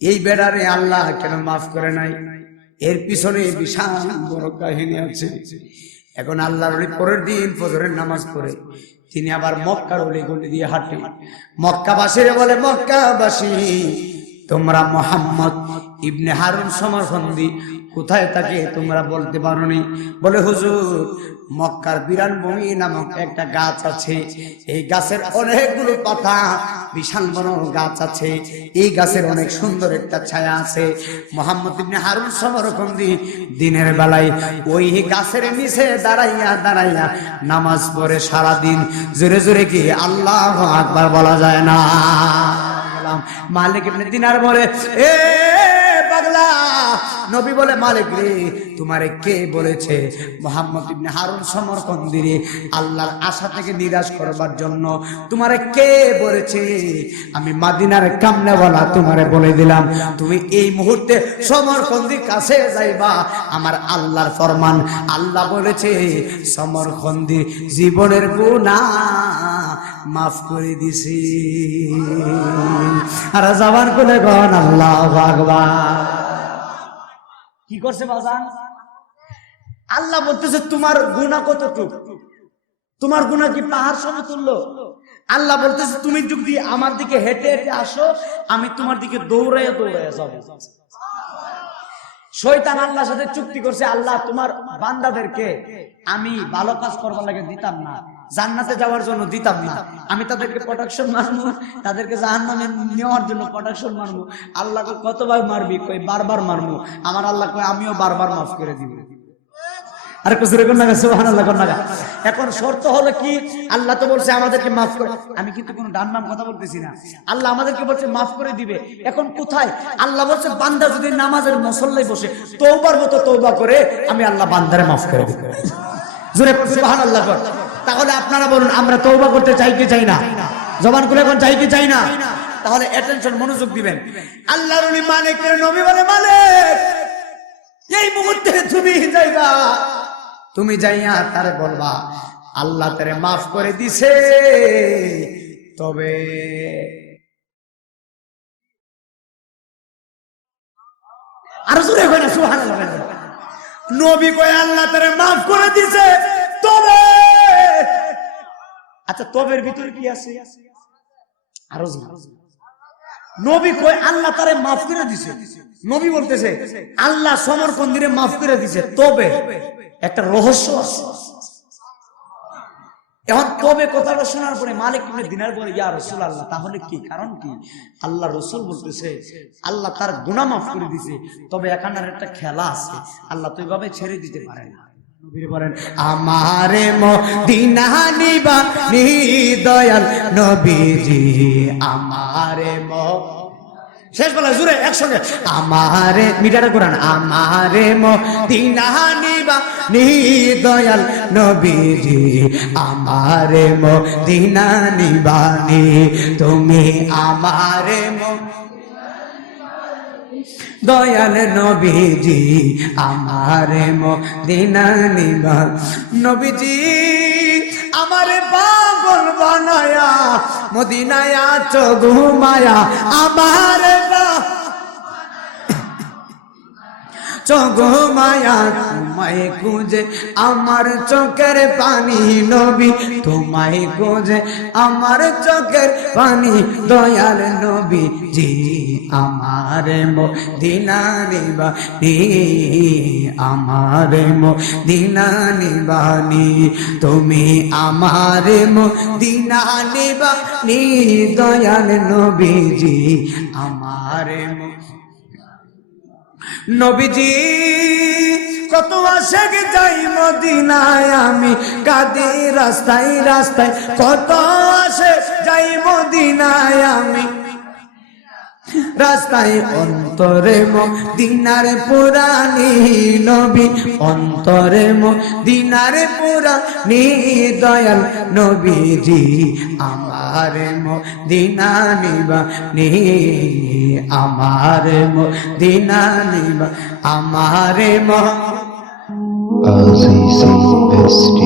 এই বেড়ারে আল্লাহ কেন মাফ করে নাই? এর পিছনে বিশাল বড় কাহিনী আছে। এখন আল্লাহর ওলি পরের দিন ফজরের নামাজ পড়ে তিনি আবার মক্কার অলিগলি দিয়ে হাঁটে। মক্কাবাসীরা বলে, মক্কাবাসী তোমরা মুহাম্মদ ইবনে হারুন সমরখন্দি কোথায় থাকে তোমরা বলতে পারোনি? বলে, হুজুর মক্কার বিরানভূমি নামক একটা গাছ আছে, এই গাছের অনেকগুলো পাতা, বিশাল বড় গাছ আছে, এই গাছের অনেক সুন্দর একটা ছায়া আছে। মুহাম্মদ ইবনে হারুন সমরখন্দি দিনের বেলায় ওই গাছের নিচে দাঁড়াইয়া দাঁড়াইয়া নামাজ পড়ে সারাদিন। জোরে জোরে কি আল্লাহু আকবার বলা যায় না? মালিক ইবনে দিনার বলে, এ পাগলা, নবী বলে, মালিক রে তোমারে কে বলেছে মুহাম্মদ ইবনে হারুন সমরখন্দি রে আল্লাহর আশা থেকে নিরাশ করবার জন্য? তোমারে কে বলেছে? আমি মদিনার কামনেওয়ালা তোমারে বলে দিলাম, তুমি এই মুহূর্তে সমরখন্দির কাছে যাইবা, আমার আল্লাহর ফরমান। আল্লাহ বলেছে সমরখন্দির জীবনের গুনাহ মাফ করে দিছি। আর জবান খুলে গন আল্লাহু আকবার। কি করছে বাজান? আল্লাহ বলতেছে তোমার গুনাহ কতটুকু? তোমার গুনাহ কি পাহাড় সমতুল্য? আল্লাহ বলতেছে তুমি যদি আমার দিকে হেঁটে হেঁটে আসো, আমি তোমার দিকে দৌড়াইয়া দৌড়াইয়া যাব। শয়তান আল্লাহর সাথে চুক্তি করছে, আল্লাহ তোমার বান্দাদেরকে আমি ভালো কাজ করবার লাগে দিতাম না, জান্নাতে যাওয়ার জন্য দিতাম না, আমি তাদেরকে প্রোটেকশন মারবো, তাদেরকে জাহান্নামে নেওয়ার জন্য প্রোটেকশন মারবো। আল্লাহ কতবার মারবি? কই বারবার মারবো। আমার আল্লাহ কই আমিও বারবার মাফ করে দিব। আর কুসুরে কোন না সুবহানাল্লাহ কোন না। এখন শর্ত হলো কি, আল্লাহ তো বলছে আমাদেরকে মাফ করে, আমি কিন্তু কোনো ডান বাম কথা বলতেছি না, আল্লাহ আমাদেরকে বলছে মাফ করে দিবে। এখন কোথায়? আল্লাহ বলছে বান্দা যদি নামাজের মুসল্লায় বসে তওবার মতো তওবা করে, আমি আল্লাহ বান্দারে মাফ করে দিব। জোরে সুবহানাল্লাহ কর। তাহলে আপনারা বলুন, আমরা তওবা করতে চাই কি চাই না? জবান খুলে এখন চাই কি চাই না? তাহলে অ্যাটেনশন, মনোযোগ দিবেন। আল্লাহর ওলি মালিকের নবী বলে, মালিক এই মুহূর্তে তুমি যাইবা, তুমি যাইয়া তারে বলবা আল্লাহ তারে মাফ করে দিছে, তবে আর জোরে কই না সুবহানাল্লাহ। নবী কয় আল্লাহ তারে মাফ করে দিছে, তবে আচ্ছা তবের ভিতরে কি আছে? আর নবী কয় আল্লাহ তারে মাফ করে দিছে। নবী বলতেছে আল্লাহ সমরখন্দিরে মাফ করে দিছে, তবে একটা রহস্য আছে। এখন তবে কথাটা শোনার পরে মালিক ইবনে দিনার বলে, ইয়া রাসূলুল্লাহ তাহলে কি কারণ কি? আল্লাহ রাসূল বলতেছে আল্লাহ তার গুনাহ মাফ করে দিছে, তবে এখানে একটা খেলা আছে, আল্লাহ তো এইভাবে ছেড়ে দিতে পারে না। নবী বলেন, আমারে মদিনা নিবানি দয়াল নবীজি, আমারে শেষ বলা জুড়ে একসঙ্গে, আমারে মিটারে কোরআন, আমারে মদিনা নিবানি দয়াল নবীজি, আমারে মদিনা নিবানি, তুমি আমারে দয়াল নবীজি, আমারে মদিনা নিবান। নবীজি আমারে পাগল বানায়া মদিনায় আছো ঘুমায়া, আমারে ঘুমায়া তোমায় খুঁজে আমার চোখের পানি, নবী তোমায় খুঁজে আমার চোখের পানি, দয়াল নবী জি, আমারে মদিনা নিবানি, আমারে মদিনা নিবানি, তুমি আমারে মদিনা নিবানি, দয়াল নবী জি, আমারে নবীজি কত আশেক যাই মদিনায় আমি, কাঁদি রাস্তায় রাস্তায়, কত আশেক যাই মদিনায় আমি, রাস্তায় অন্তরে মদিনার পুরানি নবী, অন্তরে মদিনার পুরানি, দয়াল নবীজি, আমারে মদিনা নিবানি, আমারে মদিনা নিবা, আমারে Azizi SD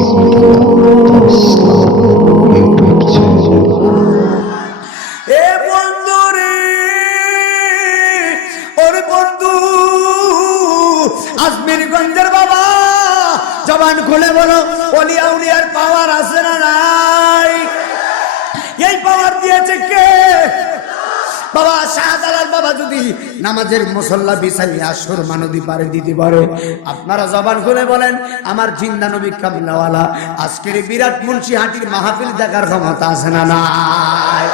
YouTube channel. এ বন্ধুরে পীরগঞ্জের বাবা জবান খুলে বলো, ওলিয়া উলিয়ার পাওয়ার আছে না নাই? এই পাওয়ার দিয়েছে কে? বাবা শাহজালাল বাবা যদি নামাজের মুসল্লা বিছাইয়া সুরমা নদী পারে দিতে পারে, আপনারা জবান খুলে বলেন আমার জিন্দা নবী কামলাওয়ালা আজকের বিরাট মুন্সিহাটির মাহফিল দেখার ক্ষমতা আছে না নাই?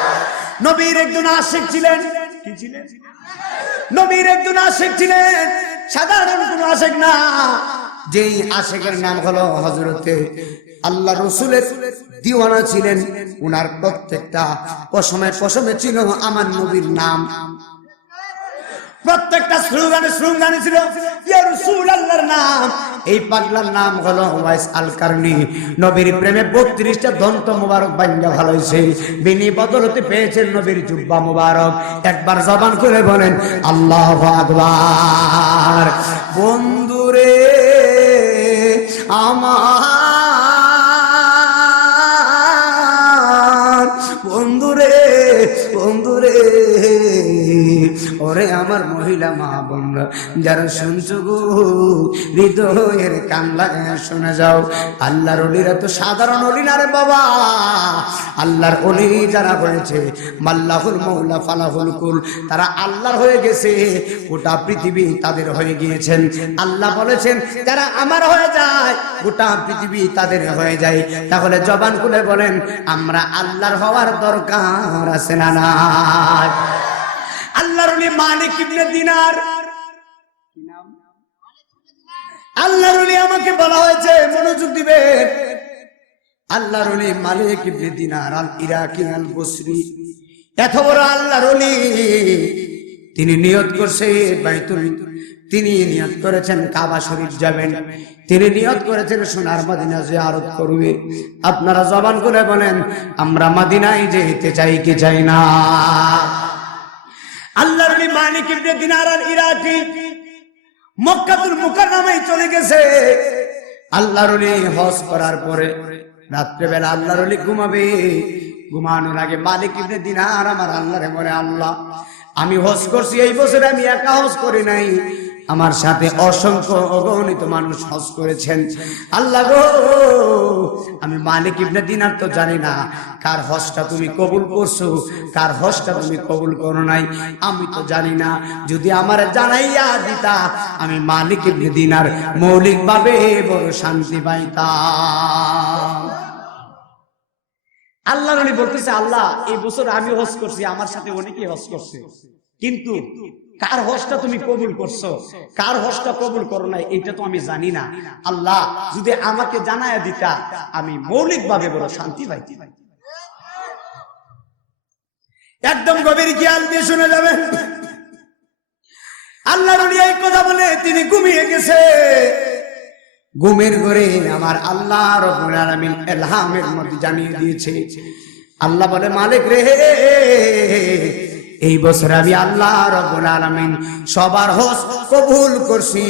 নবীর একজন আশিক ছিলেন। কি ছিলেন? নবীর একজন আশিক ছিলেন, সাধারণ কোন আশিক না। যেই আশিকের নাম হলো হযরতে আল্লাহ রসুলের দিওয়ানা ছিলেন। উনার প্রত্যেকটা পশমে পশমে ছিল আমার নবীর নাম। প্রত্যেকটা স্লোগানে ছিল ইয়া রাসূলুল্লাহর নাম। এই পাগলার নাম হলো ওয়াইস আল কারনি। নবীর প্রেমে 32টা দন্ত মোবারক ভাঙ্গা ভালোইছে, বিনি বদলতে পেয়েছেন নবীর জুব্বা মোবারক। একবার জবান করে বলেন আল্লাহু আকবার। বন্ধুরে আমার, বন্ধুরে বন্ধুরে, ওরে আমার মহিলা মা বোনরা যারা শুনছো গো, হৃদয়ের কান লাগায় শুনে যাও। আল্লাহর ওলিরা তো সাধারণ ওলি না রে বাবা। আল্লাহর ওলি যারা হয়েছে মাল্লাহুল মাওলা ফালাহুল কুল, তারা আল্লাহর হয়ে গেছে, গোটা পৃথিবী তাদের হয়ে গিয়েছেন। আল্লাহ বলেছেন যারা আমার হয়ে যায় গোটা পৃথিবী তাদের হয়ে যায়। তাহলে জবান খুলে বলেন আমরা আল্লাহর হওয়ার দরকার আছে না নাই? আল্লাহর ওলি মালিক ইবনে দিনার, কি নাম? আল্লাহর ওলি আমাকে বলা হয়েছে, মনোযোগ দিবেন। আল্লাহর ওলি মালিক ইবনে দিনার আল ইরাকি আল বসরি, এত বড় আল্লাহর ওলি। তিনি নিয়ত করছে বাইতুল, তিনি নিয়ত করেছেন কাবা শরীফ যাবেন, তিনি নিয়ত করেছেন সোনার মদিনা জিয়ারত করবে। আপনারা জবান করে বলেন আমরা মদিনায় যেতে চাই কি চাই না? আল্লাহর ওলি মালিক ইবনে দিনার আল ইরাকি মক্কাতুল মুকাররমায় চলে গেছে। আল্লাহর ওলি হজ করার পরে রাত্রেবেলা আল্লাহর ওলি ঘুমাবে। ঘুমানোর আগে মালিক ইবনে দিনার আমার আল্লাহরে বলে, আল্লাহ আমি হজ করছি, এই বছর আমি একা হজ করি নাই, আমার সাথে অসংখ্য অগণিত মানুষ হজ করেছেন। আল্লাহ গো, আমি মালিক ইবনে দিনার তো জানি না কার হজটা তুমি কবুল করছো, কার হজটা তুমি কবুল করো নাই, আমি তো জানি না। যদি আমার জানাইয়া দিতা আমি মালিক ইবনে দিনার মৌলিক ভাবে বড় শান্তি পাইতাম। আল্লাহ নবী বলতেছে আল্লাহ এই বছর আমি হজ করছি, আমার সাথে অনেকেই হজ করছে, কিন্তু কার হজটা তুমি কবুল করছো, কার হজটা কবুল করো নাই, এটা তো আমি জানি না। আল্লাহ যদি আমাকে জানায়া দিতা আমি মৌলিক ভাবে বড় শান্তি পাইতাম। একদম গভীর খেয়াল দিয়ে শুনে যাবেন। আল্লাহর ওলি এই কথা বলে তিনি ঘুমিয়ে গেছে। ঘুমের ঘরে আমার আল্লাহ রাব্বুল আলামিন ইলহামের মধ্যে জানিয়ে দিয়েছে। আল্লাহ বলে মালিক রে, এই বছর আমি আল্লাহ রাব্বুল আলামিন সবার হজ কবুল করছি,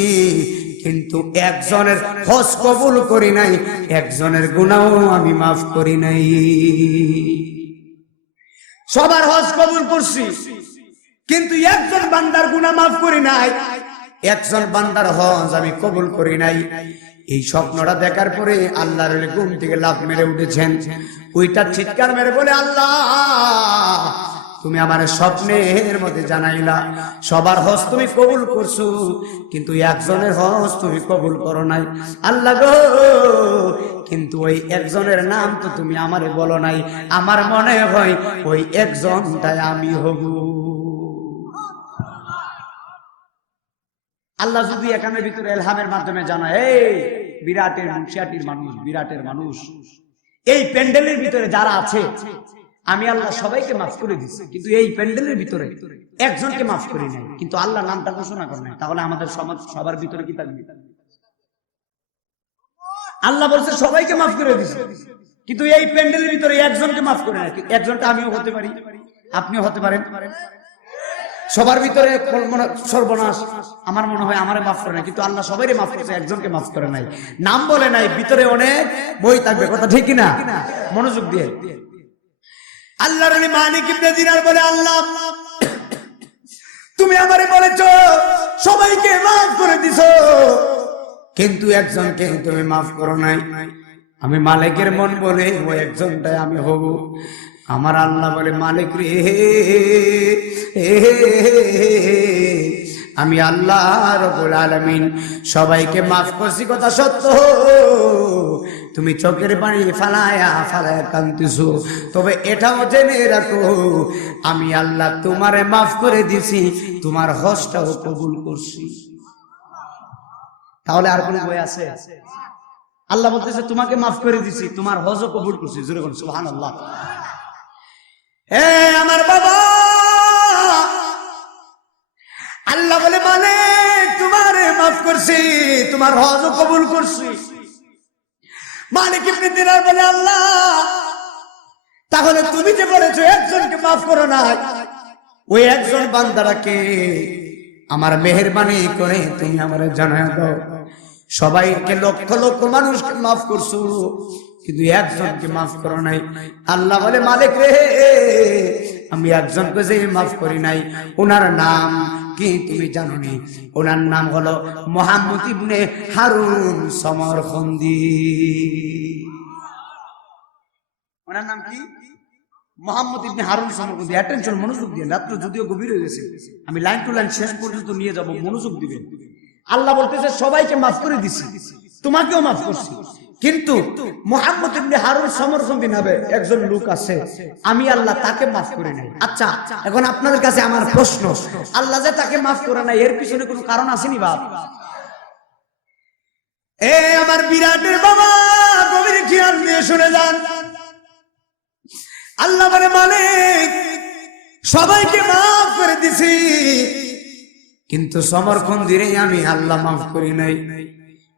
কিন্তু একজনের হজ কবুল করি নাই, একজনের গুনাহও আমি মাফ করি নাই। সবার হজ কবুল করছি কিন্তু একজন বান্দার গুনাহ মাফ করি নাই, একজন বান্দার হজ আমি কবুল করি নাই। এই স্বপ্নটা দেখার পরে আল্লাহর ওলি ঘুম থেকে লাফ মেরে উঠেছেন। ওইটা চিৎকার মেরে বলে আল্লাহ তুমি আমার স্বপ্নের মধ্যে জানাইলা সবার হজ তুমি কবুল করছো, কিন্তু একজনের হজ তুমি কবুল করো নাই। আল্লাহ গো, কিন্তু ওই একজনের নাম তো তুমি আমারে বলো নাই, আমার মনে হয় ওই একজনটাই আমি হব। আল্লাহ যদি এখানের ভিতরে ইলহামের মাধ্যমে জানায়, এই বিরাটের মুন্সিয়াটির মানুষ, বিরাটের মানুষ, এই প্যান্ডেলের ভিতরে যারা আছে আমি আল্লাহ সবাইকে মাফ করে দিচ্ছি, কিন্তু এই প্যান্ডেলের ভিতরে একজনকে মাফ করি নাই, কিন্তু আল্লাহ নামটা ঘোষণা করে নাই, তাহলে আমাদের সমাজ সবার ভিতরে কি থাকবে? আল্লাহ বলছে সবাইকে মাফ করে দিচ্ছে, কিন্তু এই প্যান্ডেলের ভিতরে একজনকে মাফ করে নাই। একজনটা আমিও হতে পারি, আপনিও হতে পারেন। সবার ভিতরে সর্বনাশ, আমার মনে হয় আমারে মাফ করে নাই, কিন্তু আল্লাহ সবাইকে মাফ করেছে, একজনকে মাফ করে নাই, নাম বলে নাই। ভিতরে অনেক বই থাকবে, কথা ঠিক কিনা? মনোযোগ দিয়ে আল্লাহর ওলি মালিক ইবনে দিনার বলে, আল্লাহ তুমি আমারে বলেছো সবাইকে মাফ করে দিছো, কিন্তু একজনকে তুমি মাফ করো নাই। আমি মালিকের মন বলে ওই একজনটাই আমি হব। আমার আল্লাহ বলে, মালিক রে, আমি আল্লাহ রব্বুল আলামিন সবাইকে মাফ করছি কথা সত্য, তুমি চোখের পানি ফালায়া ফালায়া কাঁদতেছো, তবে এটাও জেনে রাখো আমি আল্লাহ তোমারে মাফ করে দিছি, তোমার হজটাও কবুল করছি। তাহলে আর কোনো বই আছে? আল্লাহ বলতেছে তোমাকে মাফ করে দিছি, তোমার হজও কবুল করছি। জোরে বলুন সুবহানাল্লাহ। হে আমার বাবা, আল্লাহ বলে মালিক তোমারে মাফ করছি, তোমার হজও কবুল করছি। মালিক ইবনে দিনার বলে, আল্লাহ তাহলে তুমি যে বলেছো একজনকে মাফ করো না, ওই একজন বান্দাটাকে আমার মেহেরবানি করে তুমি আমারে জানায় দাও। সবাইকে লক্ষ লক্ষ মানুষকে মাফ করছো, কিন্তু একজনকে মাফ করো নাই। আল্লাহ বলে, মালিক রে, আমি একজনকে যে মাফ করি নাই, ওনার নাম কি তুমি জানো নি? ওনার নাম হলো মুহাম্মদ ইবনে হারুন সমরখন্দি। ওনার নাম কি? মুহাম্মদ ইবনে হারুন সমরখন্দি। অ্যাটেনশন, মনোযোগ দিন। রাত্র যদিও গভীর হয়ে গেছে, আমি লাইন টু লাইন শেষ পর্যন্ত নিয়ে যাব, মনোযোগ দিবেন। আল্লাহ বলতেছে সবাইকে মাফ করে দিছি, তোমাকেও মাফ করছি, কিন্তু মুহাম্মদ ইবনে হারুন সমরখন্দি নামে একজন লোক আছে, আমি আল্লাহ তাকে মাফ করে নাই। আচ্ছা, এখন আপনাদের কাছে আমার প্রশ্ন, আল্লাহ যে তাকে মাফ করে নাই এর পিছনে কোনো কারণ আসেনি বাপ? এ আমার বিরাটের বাবা, গভীর খেয়াল দিয়ে শুনে যান। আল্লাহ বলে, মালিক সবাইকে মাফ করে দিছি, কিন্তু সমরখন্দিরে আমি আল্লাহ মাফ করি নাই।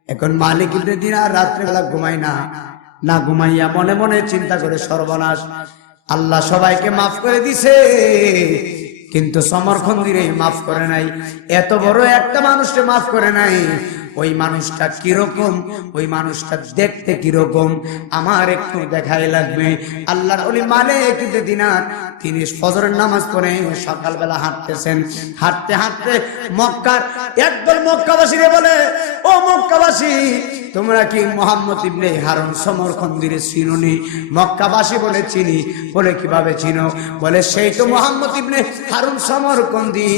এখন মালিক ইবনে দিনার রাত্রেবেলা ঘুমাই না, না ঘুমাইয়া মনে মনে চিন্তা করে, সর্বনাশ, আল্লাহ সবাইকে মাফ করে দিছে কিন্তু সমরখন্দিরে মাফ করে নাই। এত বড় একটা মানুষকে মাফ করে নাই, ওই মানুষটা কিরকম, ওই মানুষটা দেখতে কিরকম আমার একটু দেখাই লাগবে। আল্লাহর ওলি মালিক ইবনে দিনার তিনি ফজরের নামাজ পড়ে সকালবেলা হাঁটতেছেন, হাঁটতে হাঁটতে মক্কার একদল মক্কাবাসীরে বলে, ও মক্কাবাসী, তোমরা কি মুহাম্মদ ইবনে হারুন সমরখন্দিরে চিনোনি? মক্কাবাসী বলে, চিনি। বলে, কিভাবে চিনো? বলে, সেই তো মুহাম্মদ ইবনে হারুন সমরখন্দি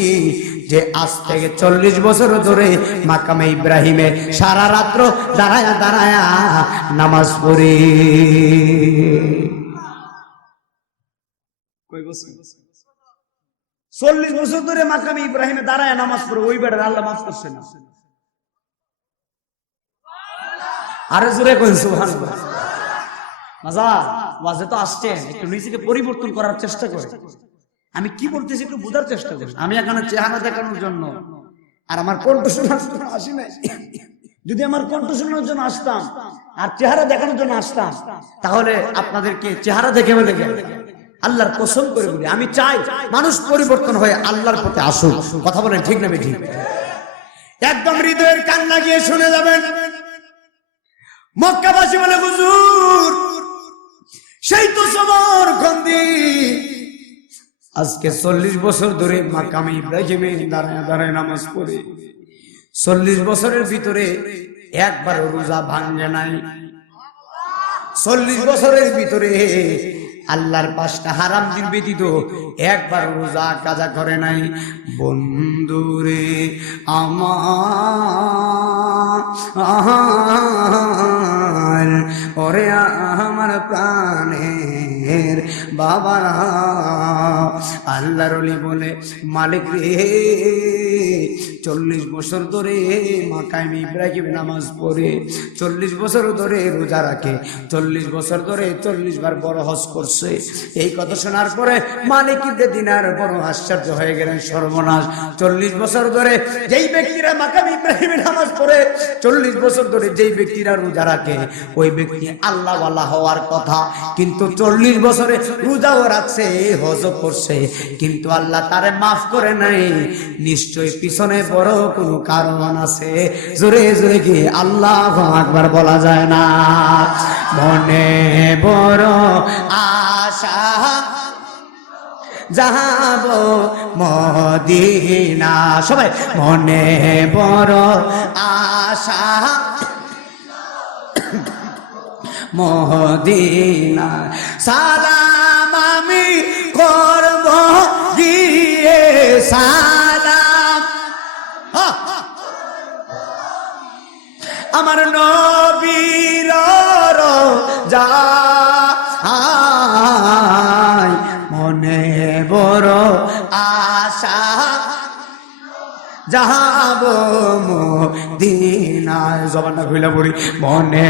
যে আজ থেকে 40 বছর ধরে মাকামে ইব্রাহিমে সারা রাত্র দাঁড়ায়া দাঁড়ায়া নামাজ পড়ে। কয় বছর? 40 বছর ধরে মাকামে ইব্রাহিমে দাঁড়ায়া নামাজ পড়ে, ওই বেটার আল্লাহ মাফ করছে না। আরে জোরে কইন সুবহানাল্লাহ। মাজা ওয়াজে তো আসছে, একটু নিজেকে পরিবর্তন করার চেষ্টা করে। আমি কি বলতেছি একটু বোঝার চেষ্টা করি। আমি এখানে চেহারা দেখানোর জন্য আর আমার কণ্ঠ শোনার জন্য আসি নাই। যদি আমার কণ্ঠ শোনার জন্য আসতাম আর চেহারা দেখানোর জন্য আসতাম, তাহলে আপনাদেরকে চেহারা দেখে দেখে আল্লাহর কসম করে বলি, আমি চাই মানুষ পরিবর্তন হয়ে আল্লাহর পথে আসুক। কথা বলেন ঠিক না ঠিক? একদম হৃদয়ের কান লাগিয়ে শুনে যাবেন। মক্কাবাসী বলে, হুজুর সেই তো সমরখন্দি আজকে 40 বছর ধরে মাকামে ইব্রাহিমে দাঁড়ায় দাঁড়ায় নামাজ পড়ে, 40 বছরের ভিতরে একবার রোজা ভাঙে নাই, 40 বছরের ভিতরে আল্লাহর 5টা হারাম দিন ব্যতীত একবার রোজা কাজা করে নাই। বন্ধুরে আমার, ওরে আমার প্রাণের বাবারা, আল্লাহর ওলি বলে, মালিক রে, 40 বছর ধরে মাকামে ইব্রাহিম নামাজ পড়ে, 40 বছর ধরে রোজা রাখে, 40 বছর ধরে 40 বার বড় হজ করছে। এই কথা শোনার পরে মালিক ইবনে দিনার বড় আশ্চর্য হয়ে গেলেন, সর্বনাশ, 40 বছর ধরে যেই ব্যক্তিরা মাকামে ইব্রাহিমে নামাজ পড়ে, 40 বছর ধরে যেই ব্যক্তিরা রোজা রাখে, ওই ব্যক্তি আল্লাহওয়ালা হওয়ার কথা, কিন্তু 40 বছরে রোজাও রাখছে, হজও করছে, কিন্তু আল্লাহ তারে মাফ করে নাই। নিশ্চয় পিছনে বড় কোনো কারণ আছে। জোরে জোরে কি আল্লাহু আকবার বলা যায় না? মনে বড় আশা যাব মদিনা, সবাই মনে বড় আশা মদিনা সালাম আমি করব গিয়ে সালাম আমার নবীর রোজা মনে বড় আশা যাব মদিনায় জবানটা খুইলা পড়ি মনে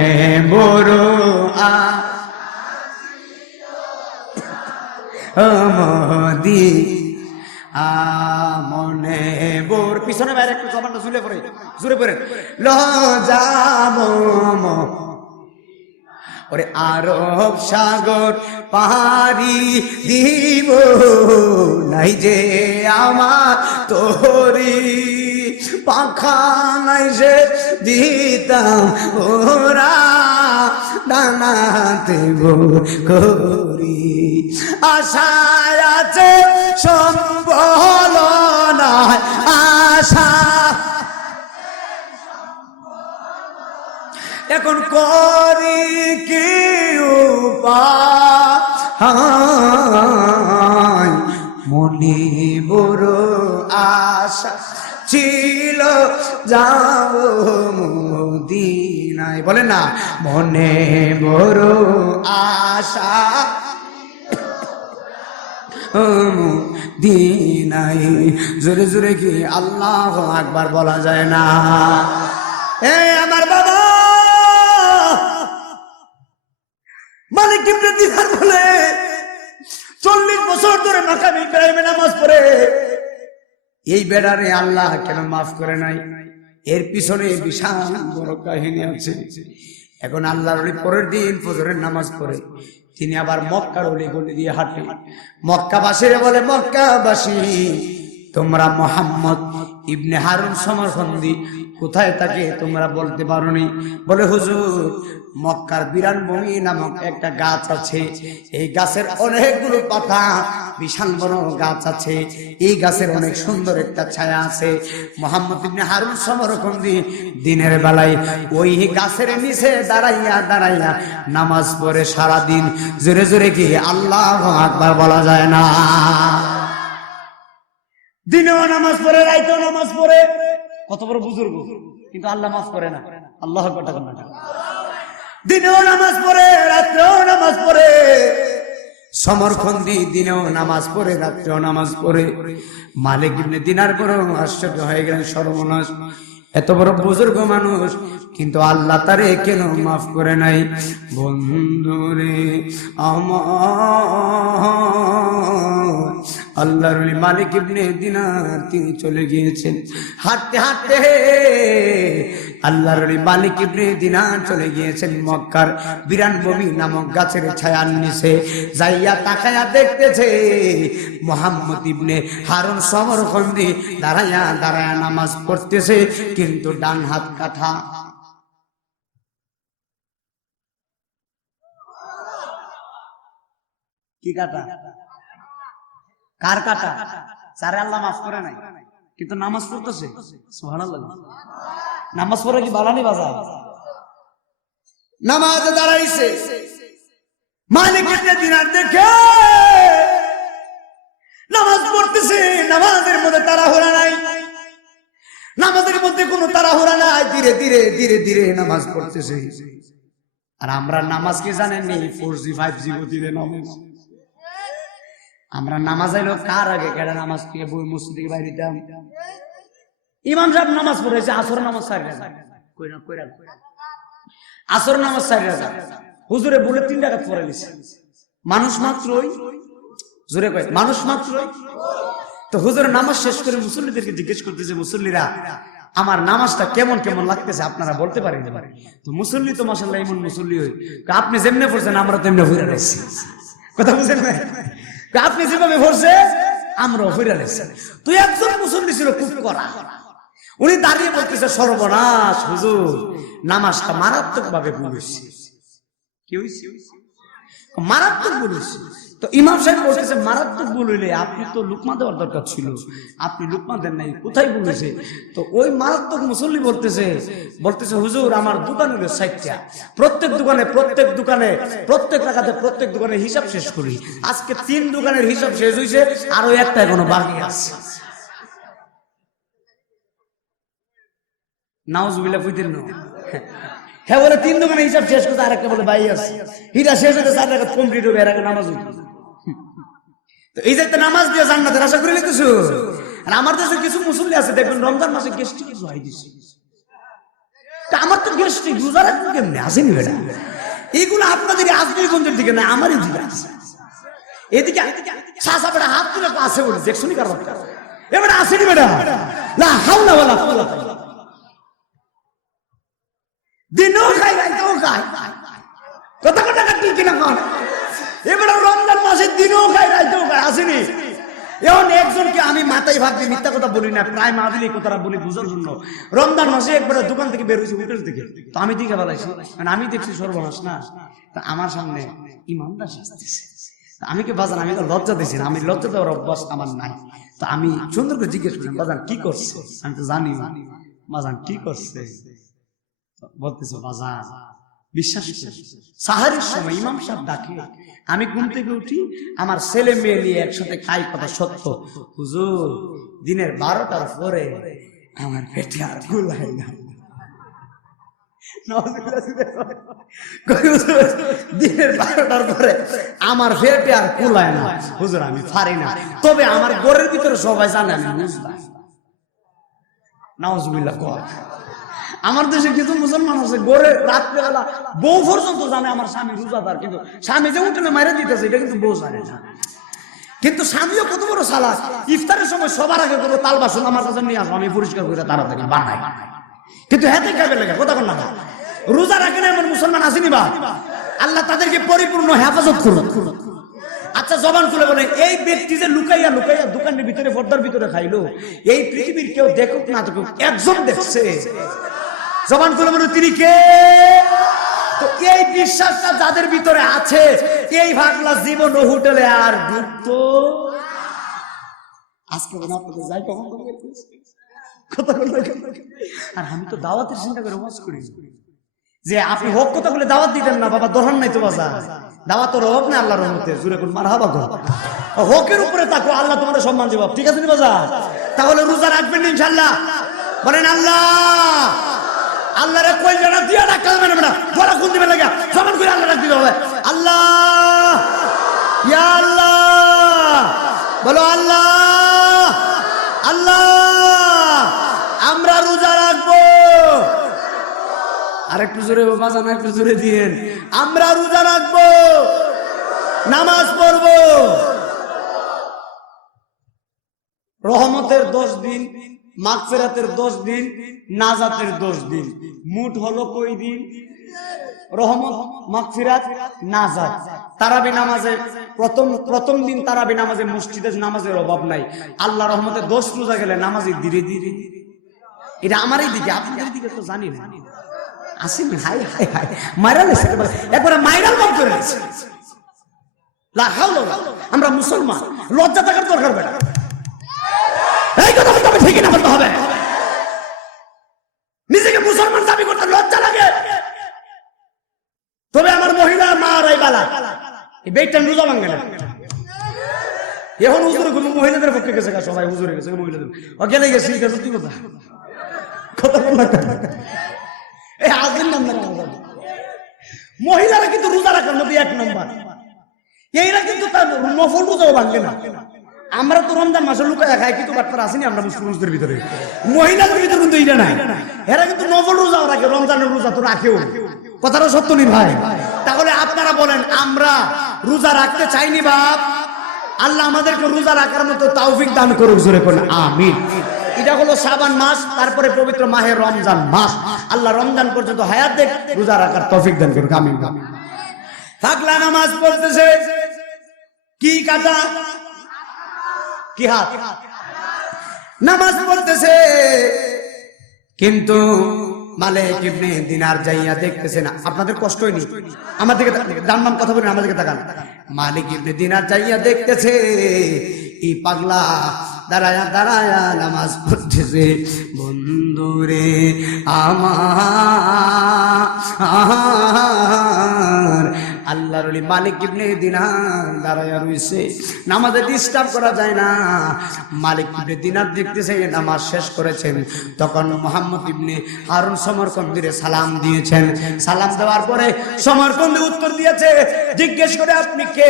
বড় মদি মনে বোর পিছনে বাইরে একটু জবানটা ঝুলে পড়ে জুড়ে পড়ে ল যাব ওরে আরব সাগর পাহাড়ি দিব নাই যে আমার তোরি পাখা নাই যে দিতাম ওরা ডানাতে করি আশায় আছে সম্বল নাই আশা এখন করি কি উপায় মনে বড় আশা ছিল যাব মদিনায় বলে না মনে বড় আশা মদিনায় জোরে জোরে কি আল্লাহু আকবার বলা যায় না এ আমার বাবা মালিক ইবনে দিনার বলে 40 বছর ধরে মাকাম ইব্রাহিমে নামাজ পড়ে এই বেড়ারে আল্লাহ কেন মাফ করে নাই এর পিছনে বিশাল বড় কাহিনী আছে এখন আল্লাহর ওলি পরের দিন ফজরের নামাজ পড়ে তিনি আবার মক্কার ওলি গলি দিয়ে হাঁটে মক্কাবাসীরা বলে মক্কাবাসী তোমরা মুহাম্মদ ইবনে হারুন সমরখন্দি কোথায় থাকে তোমরা বলতে পারোনি বলে হুজুর মক্কার বিরানভূমি নামক একটা গাছ আছে এই গাছের অনেকগুলো পাতা বিশাল বড় গাছ আছে এই গাছের অনেক সুন্দর একটা ছায়া আছে মুহাম্মদ ইবনে হারুন সমরখন্দি দিনের বেলায় ওই গাছের নিচে দাঁড়াইয়া দাঁড়াইয়া নামাজ পড়ে সারা দিন জোরে জোরে কি আল্লাহু আকবার বলা যায় না দিনেও নামাজ পড়ে রাইতেও নামাজ পড়ে কত বড় বুজুর্গ কিন্তু আল্লাহ মাফ করে না আল্লাহ দিনেও নামাজ পড়ে রাত্রেও নামাজ পড়ে সমরখন্দি দিনেও নামাজ পড়ে রাত্রেও নামাজ পড়ে মালিক ইবনে দিনার বড় আশ্চর্য হয়ে গেলেন সর্বনাশ এত বড় বুজুর্গ মানুষ কিন্তু আল্লাহ তারে কেন মাফ করে নাই বন্ধুরে আমার আল্লাহর ওলি মালিক ইবনে দিনার তিনি চলে গিয়েছেন হাঁটতে হাঁটতে আল্লাহর ওলি মালিক ইবনে দিনার চলে গিয়েছেন মক্কার বিরানভূমি নামক গাছের ছায়ার নিচে যাইয়া তাকায়া দেখতেছে মুহাম্মদ ইবনে হারুন সমরখন্দি দাঁড়ায়া দাঁড়ায়া নামাজ পড়তেছে কিন্তু ডান হাত কাটা কি কাটা কার কাটা সারে আল্লাহ মাফ করে নাই কিন্তু নামাজ পড়তেছে সুবহানাল্লাহ নামাজ পড়ে কি বালানি বাজায় নামাজে দাঁড়াইছে মালিক ইবনে দিনার দেখে নামাজ পড়তেছে নামাজের মধ্যে তাড়াহুড়া নাই নামাজের মধ্যে কোনো তাড়াহুড়া নাই ধীরে ধীরে ধীরে ধীরে নামাজ পড়তেছে আর আমরা নামাজ কি জানেননি 4G 5G গতিতে নামাজ আমরা নামাজ আইলো কার আগে কেডা নামাজ থেকে বই মসজিদ থেকে বাইরে দিতাম ইমাম সাহেব নামাজ পড়েছে আসর নামাজ কইরা আসর নামাজ হুজুরে বলে 3 রাকাত পড়ে নিছে মানুষ মাত্রই জোরে কয় মানুষ মাত্রই তো হুজুর নামাজ শেষ করে মুসল্লিদেরকে জিজ্ঞেস করতেছে মুসল্লিরা আমার নামাজটা কেমন কেমন লাগতেছে আপনারা বলতে পারেন তো মুসল্লি তো মাশাআল্লাহ এমন মুসল্লি হই আপনি যেমনে পড়ছেন আমরা তেমনে হইরা রইছি কথা বুঝেন না আপনি যেভাবে পড়ছে আমরাও হইরা রইছি তুই একজন মুসল্লি ছিল খুব করা উনি দাঁড়িয়ে বলতেছে সর্বনাশ হুজুর নামাজটা মারাত্মক ভাবে ভুল হইছে কি হইছে মারাত্মক বলেছে। তো ইমাম সাহেব বলতেছে মারাত্মক ভুল হইলে আপনি তো লুকমা দেওয়ার দরকার ছিল, আপনি লুকমা দেন নাই, কোথায় বলেছে? তো ওই মারাত্মক মুসল্লি বলতেছে হুজুর আমার দোকান হলো 60টা, প্রত্যেক রাকাতে প্রত্যেক দোকানের হিসাব শেষ করি, আজকে 3 দোকানের হিসাব শেষ হয়েছে, আরো একটা এখনো বাকি আছে। নাউজুবিল্লাহ কইতেন না। হ্যাঁ বলে 3 দোকানের হিসাব শেষ করতে, আরেকটা বলে বাই আছে, হিটা শেষ হতে 4 রাকাত কমপ্লিট হবে, এর আগে নামাজ হইবে। তো এই যে নামাজ দিয়ে জান্নাতের আশা করে নিতেছো। আর আমার দেশে কিছু মুসল্লি আছে দেখবেন রমজান মাসে গেস্টিক কিছু হয় দিছে, আমার তো গেস্টিক রোজা রাখবো কেমনে আসেনি বেটা। এইগুলো আপনাদের আজমিরগঞ্জের দিকে না, আমারই দিকে আছে। এদিকে চাচা বেটা হাত তুলে আছে বলে দেখছনি কার বাচ্চা এবারে আসেনি বেটা, লা হাওলা ওয়ালা কুওয়াতা। দিনও খাই রাইতেও খাই, কথা কথা ঠিক কিনা কন। এবারে রমজান মাসে দিনও খাই রাইতেও খাই, আসেনি। এখন একজনকে আমি মাথায় ভাবছি, মিথ্যা কথা বলি না, প্রায় মাহফিলে এই কথাটা বলি বুঝার জন্য। রমজান মাসে একবার দোকান থেকে বের হয়েছি হোটেল থেকে, তো আমি দিকে বেলাইছি, মানে আমি দেখছি সর্বনাশ না, তা আমার সামনে ইমামটা আসতেছে। আমি কি বাজান, আমি তো লজ্জা দিছি না, আমি লজ্জা দেওয়ার অভ্যাস আমার নাই। তো আমি সুন্দর করে জিজ্ঞেস করলাম বাজান কি করছে, আমি তো জানি বাজান কি করছে। বলতেছে বাজান বিশ্বাস সাহারির সময় ইমাম সাহেব ডাকে, আমি ঘুম থেকে উঠি, আমার ছেলে মেয়ে নিয়ে একসাথে খাই, কথা সত্য হুজুর, দিনের 12টার পরে আমার পেটে আর গুলাই না। দিনের 12টার পরে আমার পেটে আর কুলায় না হুজুর, আমি পারি না, তবে আমার ঘরের ভিতরে সবাই জানে আমি বুঝলাম। নাউজুবিল্লাহ কর। আমার দেশে কিছু মুসলমান আছে গড়ে রাত্রেবেলা বউ পর্যন্ত জানে আমার স্বামী রোজাদার, কিন্তু স্বামী যে উঠে মাইরে দিতেছে এটা কিন্তু বউ জানে না। কিন্তু স্বামীও কত বড় সালাদ, ইফতারের সময় সবার আগে করবো তাল বাসন আমার কাছে নিয়ে আসবো, আমি পরিষ্কার করে তাড়াতাড়ি বানাই, কিন্তু হাতে খাবে লাগে কথা বল না। রোজা রাখে না এমন মুসলমান আসেনি বা, আল্লাহ তাদেরকে পরিপূর্ণ হেফাজত করুন। আচ্ছা জবান খুলে বলেন, এই ব্যক্তি যে লুকাইয়া লুকাইয়া দোকানের ভিতরে পর্দার ভিতরে খাইলো, এই পৃথিবীর কেউ দেখুক না দেখুক একজন দেখছে, জবান খুলে বলেন তিনি কে? তো এই বিশ্বাসটা যাদের ভিতরে আছে, এই ভাগলা জীবন হোটেলে আর ঢুকতো আজকে আপনাদের যাই কখন কথা বলতে। আর আমি তো দাওয়াতের চিন্তা করে ওয়াজ করি যে আপনি হক কথা বলে দাওয়াত দিতেন না বাবা, দরকার নাই তো বাজা, দাওয়াতের অভাব নেই আল্লাহর রহমতে, জুড়ে কোন মারহাবা গো। হকের উপরে তাকো, আল্লাহ তোমাদের সম্মান দিব, ঠিক আছে বাজা? তাহলে রোজা রাখবেন ইনশাআল্লাহ, বলেন আল্লাহ। আল্লাহরে কই জানা দিয়া রাখতে হবে না, বড় কোন দিবে লাগা সমান করে আল্লাহ রাখতে হবে। আল্লাহ ইয়া আল্লাহ, বলো আল্লাহ আল্লাহ, আমরা রোজা রাখবো। আরেকটু জোরে বাজান, একটু জোরে দিয়েন, আমরা রোজা রাখবো, নামাজ পড়বো। রহমতের 10 দিন, মাগফিরাতের 10 দিন, নাজাতের 10 দিন, মোট হলো কয় দিন? রহমত, মাগফিরাত, নাজাত। তারাবি নামাজে প্রথম দিন তারাবি নামাজে মসজিদে নামাজের অভাব নাই। আল্লাহ রহমতে 10 রোজা গেলে নামাজে ধীরে ধীরে, এটা আমারই দিকে, আপনাদের দিকে তো জানি না আসেনি। হাই হাই হাই মাইরাল একবারে মাইরাল বাদ করে গেছে। আমরা মুসলমান, লজ্জা থাকার দরকার বেটা, এই কথা বলতে হবে, ঠিক না বলতে হবে। নিজেকে মুসলমান দাবি করতে লজ্জা লাগে, তবে আমার মহিলা মা রাই বালা এই বেইটা রোজা ভাঙে না। এখন হুজুরে কোনো মহিলাদের পক্ষে গেছে, সবাই হুজুরে গেছে, মহিলাদের ও গেলে গেছি সত্যি কথা, কথা বল না। এই আজকের নাম না, মহিলারা কিন্তু রোজা রাখার মধ্যে 1 নম্বর, এইরা কিন্তু তার নফল রোজাও ভাঙে না। আমরা তো রমজান মাসে লুকায়া খাই, কিন্তু বাটপার আসেনি আমরা মুসলিমদের ভিতরে, মহিলাদের ভিতরে কিন্তু এইটা নাই। এরা কিন্তু নফল রোজাও রাখে, রমজানের রোজা তো রাখেও, কথাটা সত্য নি ভাই? তাহলে আপনারা বলেন আমরা রোজা রাখতে চাইনি বাপ, আল্লাহ আমাদেরকে রোজা রাখার মতো তৌফিক দান করুক, জোরে করুন আমিন। এটা হলো শাবান মাস, তারপরে পবিত্র মাহে রমজান মাস। আল্লাহ রমজান পর্যন্ত হায়াত দেখ, রোজা রাখার তৌফিক দান করুক আমিন। পাগলা নামাজ পড়তেছে, কি কাটা কি হাত, নামাজ পড়তেছে, কিন্তু মালিক ইবনে দিনার যাইয়া দেখতেছেন, আপনাদের কষ্ট হয়নি, আমার দিকে জানলাম কথা বলেন, আমার দিকে তাকান। মালিক ইবনে দিনার যাইয়া দেখতেছে এই পাগলা দাঁড়ায়া দাঁড়ায়া নামাজ পড়তেছে। বন্ধুরে আমার আল্লাহর ওলি মালিক ইবনে দিনার দাঁড়ায়া রইছে, নামাজে ডিস্টার্ব করা যায় না। মালিক ইবনে দিনার দেখতেছে নামাজ শেষ করেছেন, তখন মুহাম্মদ ইবনে হারুন সমরকন্দিরে সালাম দিয়েছেন। সালাম দেওয়ার পরে সমরকন্দি উত্তর দিয়েছে, জিজ্ঞেস করে আপনি কে?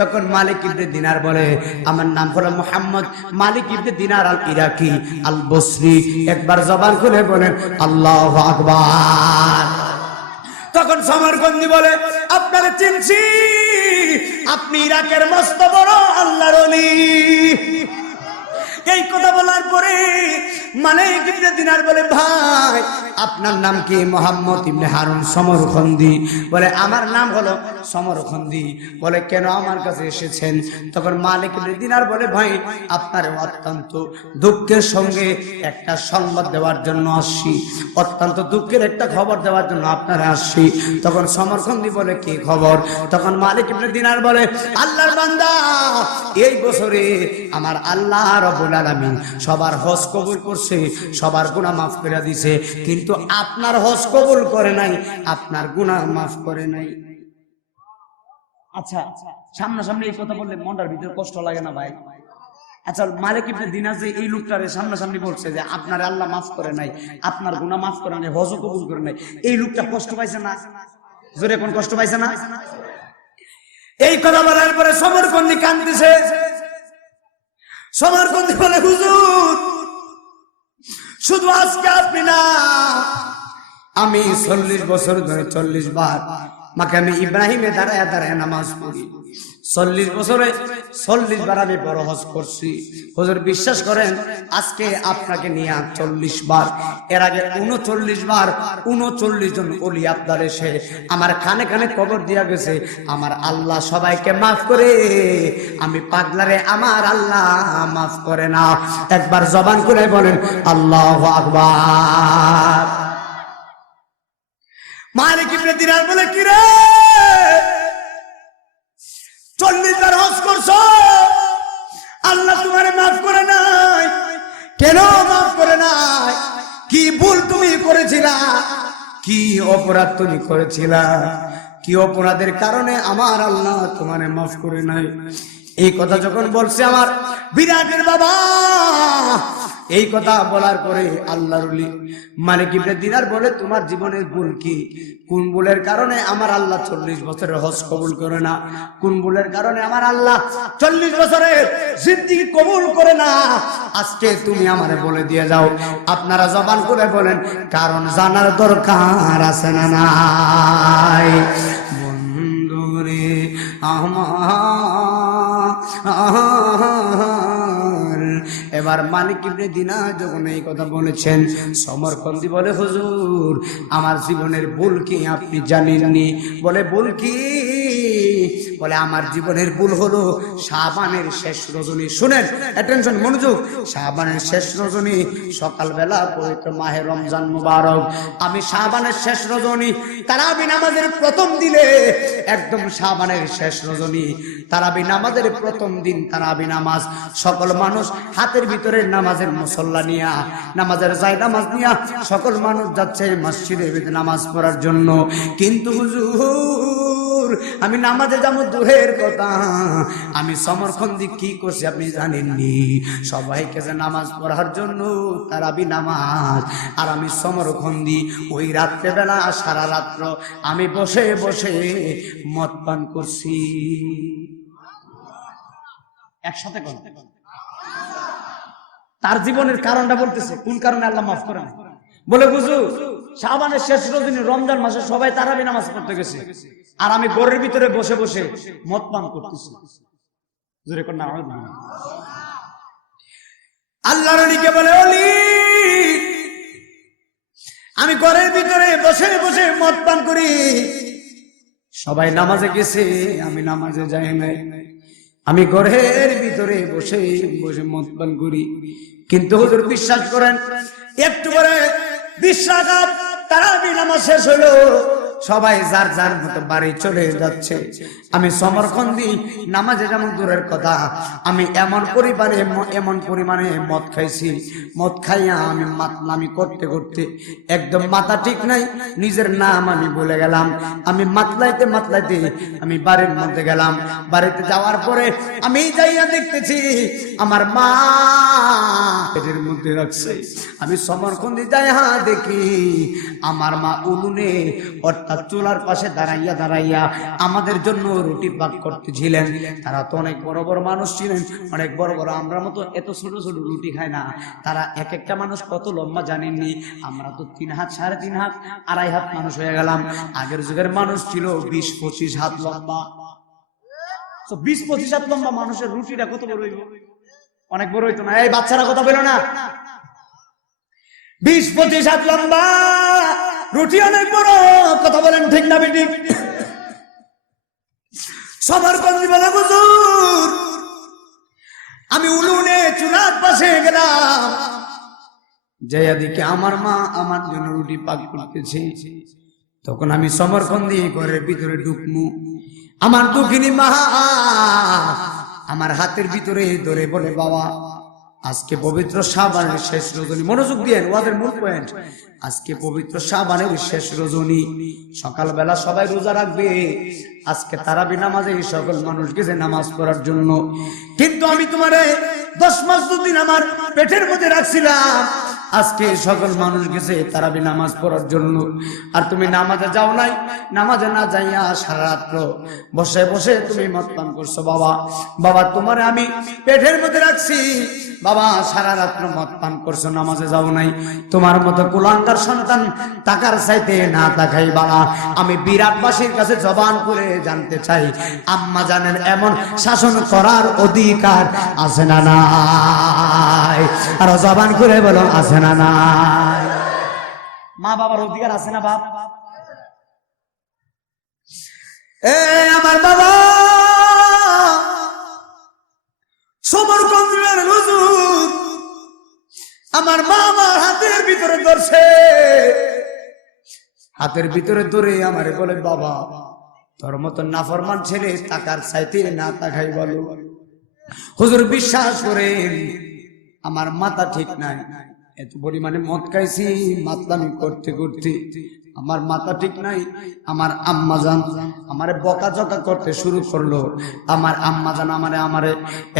তখন মালিক ইবনে দিনার বলে, আমার নাম হলো মুহাম্মদ মালিক ইবনে দিনার আল ইরাকি আল বসরি। একবার জবান খুলে বলেন আল্লাহু আকবার। তখন সমরকন্দি বলে, আপনারে চিনছি, আপনি ইরাকের মস্ত বড় আল্লাহর ওলি। এই কথা বলার পরে মালিক ইবনে দিনার বলে, ভাই আপনার নাম কি? মোহাম্মদ ইবনে হারুন সমরকন্দি। বলে, আমার নাম হলো সমরকন্দি। বলে, কেন আমার কাছে এসেছেন? তখন মালিক ইবনে দিনার বলে, ভাই আপনার অত্যন্ত দুঃখের সঙ্গে একটা সংবাদ দেওয়ার জন্য আসছি, অত্যন্ত দুঃখের একটা খবর দেওয়ার জন্য আপনারা আসছি। তখন সমরকন্দি বলে, কি খবর? তখন মালিক ইবনে দিনার বলে, আল্লাহর বান্দা, এই বছরে আমার আল্লাহ রাব্বুল আলামিন সবার হজ কবুল করছে, সবার গুনাহ মাফ করে দিয়েছে, কিন্তু আপনার হজ কবুল করে নাই, আপনার গুনাহ মাফ করে নাই। আচ্ছা, সামনাসামনি এই কথা বললে মনটার ভিতরে কষ্ট লাগে না ভাই? আচ্ছা, মালিক ইবনে দিনার যে এই লোকটারে সামনাসামনি বলছে যে আপনার আল্লাহ মাফ করে নাই, আপনার গুনাহ মাফ করে নাই, হজ কবুল করে নাই, এই লোকটা কষ্ট পাইছে না? জোরে কোন কষ্ট পাইছে না? এই কথা বলার পরে সমরকন্দি কাঁদতেছে। সমরকন্দি বলে, হুজুর শুধু আজকে আপনি না, আমি 40 বছর ধরে 40 বার মাকামে ইব্রাহিমে দাঁড়ায় দাঁড়ায় নামাজ পড়ি। 40 বছরে 40 বার আমি বড় হজ করছি। হুজুর বিশ্বাস করেন, আজকে আপনাকে নিয়ে 40 বার, এর আগে 39 বার 39 জন ওলি আব্দাল এসে আমার কানে কানে কবর দিয়া গেছে, আমার আল্লাহ সবাইকে মাফ করে, আমি পাগলারে আমার আল্লাহ মাফ করে না। একবার জবান করে বলেন আল্লাহু আকবার। মালিক ইবনে দিনার বলে, কি রে 40 বার হজ করছো, আল্লাহ তোমারে মাফ করে নাই? কেন মাফ করে নাই? কি ভুল তুমি করেছিলা? কি অপরাধ তুমি করেছিলা? কি অপরাধের কারণে আমার আল্লাহ তোমারে মাফ করে নাই? এই কথা যখন বলছে আমার বিরাটের বাবা, এই কথা বলার পরে আল্লাহর ওলি মালিক ইবনে দিনার বলে, তোমার জীবনের ভুল কি? কোন ভুলের কারণে আমার আল্লাহ 40 বছরের হজ কবুল করে না? কোন ভুলের কারণে আমার আল্লাহ 40 বছরের জিন্দেগি কবুল করে না? আজকে তুমি আমারে বলে দিয়ে যাও। আপনারা জবান করে বলেন, কারণ জানার দরকার আছে না নাই? বন্ধুরে আমার, এবার মালিক ইবনে দিনার যখন এই কথা বলেছেন, সমরকন্দি বলে, হুজুর আমার জীবনের ভুল কি আপনি জানেননি? বলে, ভুল কি? বলে, আমার জীবনের ভুল হলো শাবানের শেষ রজনী। শুনেন, অ্যাটেনশন, মনোযোগ। শাবানের শেষ রজনী, সকালবেলা পবিত্র মাহে রমজান মুবারক, আমি শাবানের শেষ রজনী তারাবি নামাজের প্রথম দিনে, একদম শাবানের শেষ রজনী তারাবি নামাজের প্রথম দিন, তারাবি নামাজ সকল মানুষ হাতের ভিতরে নামাজের মুসল্লা নিয়া, নামাজের জায় নামাজ নিয়া সকল মানুষ যাচ্ছে মসজিদের ভিতরে নামাজ পড়ার জন্য। কিন্তু হুজুর আমি নামাজে যাবো দূরের কথা, আমি সমরকন্দি কি করছি আপনি জানেননি? সবাইকে যে নামাজ পড়ার জন্য তারাবি নামাজ, আর আমি সমরকন্দি ওই রাত্রেবেলা সারা রাত্র আমি বসে বসে মদ পান করছি। একসাথে কর। তার জীবনের কারণটা বলতেছে, কোন কারণে আল্লাহ মাফ করে না? বলে, বুঝু শাবানের শেষ রজনী রমজান মাসে সবাই তারাবি নামাজ পড়তে গেছে, আর আমি ঘরের ভিতরে বসে বসে মদ পান করতেছি। আল্লাহর ওলিকে বলে, ওলি আমি ঘরের ভিতরে বসে বসে মদ পান করি, সবাই নামাজে গেছে আমি নামাজে যাই নাই, আমি ঘরের ভিতরে বসে বসে মদ পান করি। কিন্তু হুজুর বিশ্বাস করেন, একটু পরে বিশ্বাসঘাত তারাবি নামাজ শেষ হলো, সবাই যার যার মতো বাড়ি চলে যাচ্ছে। আমি সমরখন্দি নামাজে যেমন দূরের কথা, আমি এমন পরিমাণে মদ খাইছি। মদ খাইয়া আমি মাতলামি করতে করতে একদম মাথা ঠিক নাই, নিজের নাম আমি ভুলে গেলাম। আমি মাতলাইতে আমি বাড়ির মধ্যে গেলাম। বাড়িতে যাওয়ার পরে আমি যাইয়া দেখতেছি আমার মা পেটের মধ্যে রাখছে। আমি সমরখন্দি যাইয়া দেখি আমার মা উনুনে অর্থাৎ চুলার পাশে দাঁড়াইয়া আমাদের জন্য রুটি পাক করতেছিলেন। তারা তো অনেক বড় বড় মানুষ ছিলেন, অনেক বড় বড়, আমরা মতো এত ছোট ছোট রুটি খায় না। তারা এক একটা মানুষ কত লম্বা জানেননি, আমরা তো 3 হাত 3.5 হাত 2.5 হাত মানুষ হয়ে গেলাম। আগের যুগের মানুষ ছিল 20-25 হাত লম্বা। 20-25 হাত লম্বা মানুষের রুটিটা কত বড় হইব? অনেক বড় হইতো না। এই বাচ্চারা কথা বলো না, 20-25 হাত লম্বা রুটি অনেক বড়। কথা বলেন ঠিক না বেটি? সমরখন্দি বলে হুজুর, আমি উলুনে চুলার পাশে গেলাম, যাইয়া দেখি আমার মা আমার জন্য রুটি পাক করতেছে। তখন আমি সমরখন্দি ঘরের ভিতরে ঢুকমু, আমার দুঃখিনী মা আমার হাতের ভিতরে ধরে বলে, বাবা আজকে পবিত্র শাবানের শেষ রজনী। মনোযোগ দিয়ে ওদের মূল পয়েন্ট, আজকে পবিত্র শাবানের শেষ রজনী, সকালবেলা সবাই রোজা রাখবে। আজকে তারাবি নামাজে এই সকল মানুষ গেছে নামাজ পড়ার জন্য, কিন্তু আমি তোমারে 10 মাস 2 দিন আমার পেটের মধ্যে রাখছিলাম। আজকে সকল মানুষ গেছে তারাবি নামাজ পড়ার জন্য, আর তুমি নামাজে যাও নাই। নামাজে না যাইয়া সারা রাত্র বসে বসে তুমি মদ পান করছো। বাবা তোমারে আমি পেটের মধ্যে রাখছি, বাবা সারা রাত্র মদ পান করছো, নামাজে যাও নাই। তোমার মতো কুলাঙ্গার সন্তান টাকার চাইতে না তাকাই বালা। আমি বিরাটবাসীর কাছে জবান করে জানতে চাই, আম্মা জানেন এমন শাসন করার অধিকার আছে না নাই? আর জবান করে বলো আছে না নাই? মা বাবার অধিকার আছে না বাপ? আমার বাবা সমরখন্দির হুজুর, আমার মা আমার হাতের ভিতরে ধরছে, হাতের ভিতরে ধরে আমারে বলে, বাবা তোর মতো নাফরমান ছেলে টাকার চাইতে না তাকাই বলো। হুজুর বিশ্বাস করেন আমার মাথা ঠিক নাই, এত পরিমাণে মদ খাইছি, মাতলামি করতে করতে আমার মাথা ঠিক নাই। আমার আম্মা জান আমারে বকাঝকা করতে শুরু করলো। আমার আম্মা জান আমারে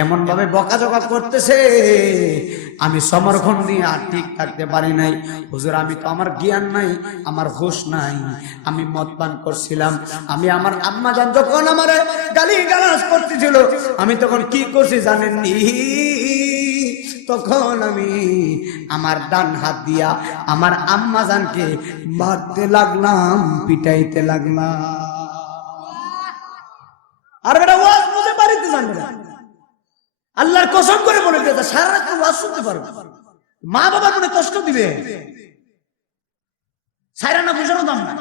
এমন ভাবে বকাঝকা করতেছে, আমি সমরখন্দি আর ঠিক থাকতে পারি নাই। হুজুর আমি তো, আমার জ্ঞান নাই, আমার হুঁশ নাই, আমি মদ পান করছিলাম। আমি আমার আম্মা জান যখন আমারে গালিগালাজ করতেছিল, আমি তখন কি করছি জানেননি? তখন আমি আমার ডান হাত দিয়া আমার আম্মা জানকে মারতে লাগলাম, পিটাইতে লাগলাম। আর বেটা ওয়াজ বুঝে বাড়িতে জানবে না, আল্লাহর কসম করে বলে দিতে, সারা রাত ওয়াজ শুনতে পারবে, মা বাবার মনে কষ্ট দিবে, সাইরা না বুঝানো দাম না।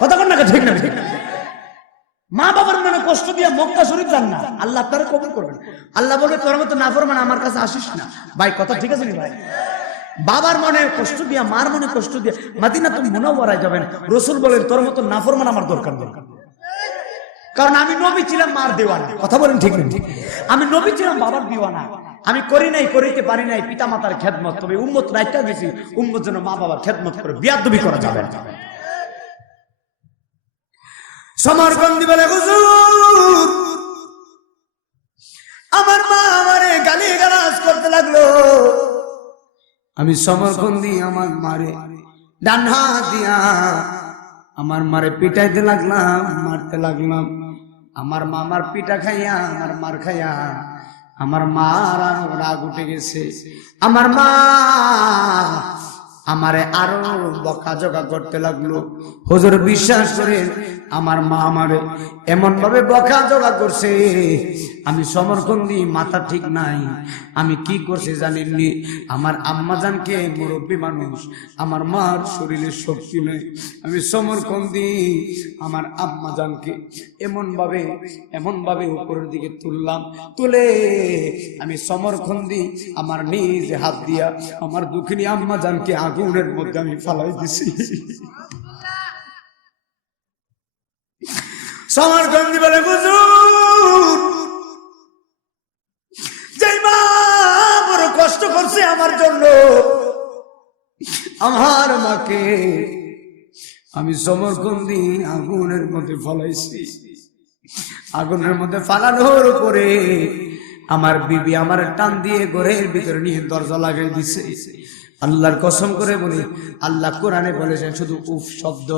কথা কন না, ঠিক না? ঠিক না? মা বাবার মনে কষ্ট দিয়ে মক্কা শরীফ যান না, আল্লাহ আপনারা কবুল করবেন। আল্লাহ বলবে তোর মতো নাফরমান আমার কাছে আসিস না। ভাই কথা ঠিক আছে নি ভাই? বাবার মনে কষ্ট দিয়া, মার মনে কষ্ট দিয়া মদিনাতুল মুনাওয়ারায় যাবেন, রাসূল বলেন তোর মতো নাফরমান আমার দরকার নেই। কারণ আমি নবী ছিলাম মার দেওয়ানা। কথা বলেন ঠিক না? আমি নবী ছিলাম বাবার দিওয়ানা। আমি করিতে পারি নাই পিতা মাতার খেদমত, তবে উম্মত রাইটা গেছি, উম্মত যেন মা বাবার খেদমত করে, বিয়াদবি করা যাবে না। সমরখন্দি বলে হুজুর, আমার মা আমারে গালিগালাজ করতে লাগলো। আমি সমরখন্দি আমার মারে ডান হাত দিয়া আমার মারে পিটাইতে লাগলাম, মারতে লাগলাম। আমার মা আমার পিটা খাইয়া, আমার মার খাইয়া আমার মার রাগ উঠে গেছে। আমার মা আমারে আরো বকাঝকা করতে লাগলো। হুজুর বিশ্বাস করে আমার মা আমারে এমন ভাবে বকাঝকা করছে, আমি সমরখন্দি মাথা ঠিক নাই। আমি কি করছি জানেননি? আমার আম্মা জানকে, মুরব্বী মানুষ, আমার মার শরীরে শক্তি নেই, আমি সমরখন্দি আমার আম্মা জানকে এমন ভাবে উপরের দিকে তুললাম। তুলে আমি সমরখন্দি আমার নিজ হাত দিয়া আমার দুঃখিনী আম্মা জানকে আগুনের মধ্যে আমি ফালাই দিছি। সমরকন্দি বলে হুজুর, যে মা বড় কষ্ট করছে আমার জন্য, আমার মাকে আমি সমরকন্দি আগুনের মধ্যে ফালাইছি। আগুনের মধ্যে ফালানোর পরে আমার বিবি আমার টান দিয়ে ঘরের ভিতরে নিয়ে দরজা লাগাই দিছে। আল্লাহর কসম করে বলি, আল্লাহ কোরআনে বলেছেন শুধু উফ শব্দ,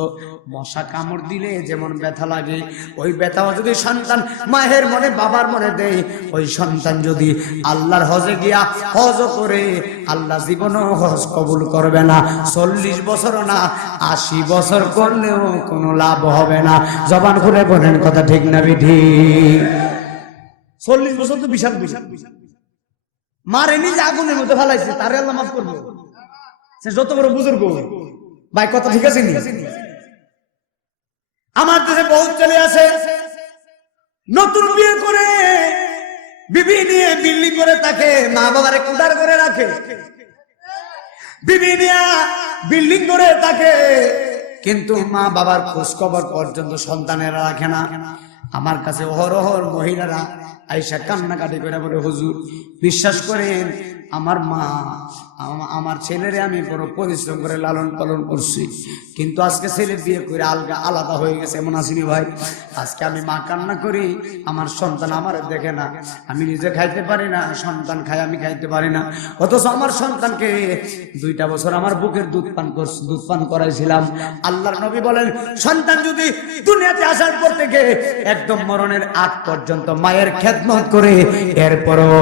মশা কামড় দিলে যেমন ব্যথা লাগে, ওই ব্যথা যদি সন্তান মায়ের মনে বাবার মনে দেয়, ওই সন্তান যদি আল্লাহর হজে গিয়া হজ করে, আল্লাহ জীবনও হজ কবুল করবে না। 40 বছর না 80 বছর করলেও কোনো লাভ হবে না। জবান খুলে বলেন কথা ঠিক না ঠিক? 40 বছর তো বিশাল বিশাল। মারে নিজে আগুনের মধ্যে ফেলাইছে, তারে আল্লাহ মাফ করবে। সে যত বড় বুজুর্গ ভাই, কথা ঠিক আছে নি? আমার দেশে বহুত চলে আসে, নতুন বিয়ে করে বিবি নিয়ে বিল্ডিং করে থাকে, মা বাবারে কুটার করে রাখে, বিবি নিয়ে বিল্ডিং করে থাকে, কিন্তু মা বাবার খোঁজ খবর পর্যন্ত সন্তানেরা রাখে না। আমার কাছে অহরহর মহিলারা আইসা কান্নাকাটি করে বলে, হুজুর বিশ্বাস করেন আমার মা আমার ছেলেরে আমি বড় পরিশ্রম করে লালন পালন করছি, কিন্তু আজকে ছেলে বিয়ে করে আলাদা হয়ে গেছে, এমন আসিনি ভাই। আজকে আমি মা কান্না করি, আমার সন্তান আমার দেখে না, আমি নিজে খাইতে পারি না, সন্তান খাই আমি খাইতে পারি না। অথচ আমার সন্তানকে 2টা বছর আমার বুকের দুধ পান করাইছিলাম। আল্লাহর নবী বলেন, সন্তান যদি দুনিয়াতে আসার পর থেকে একদম মরণের আগ পর্যন্ত মায়ের খেদমত করে, এরপরও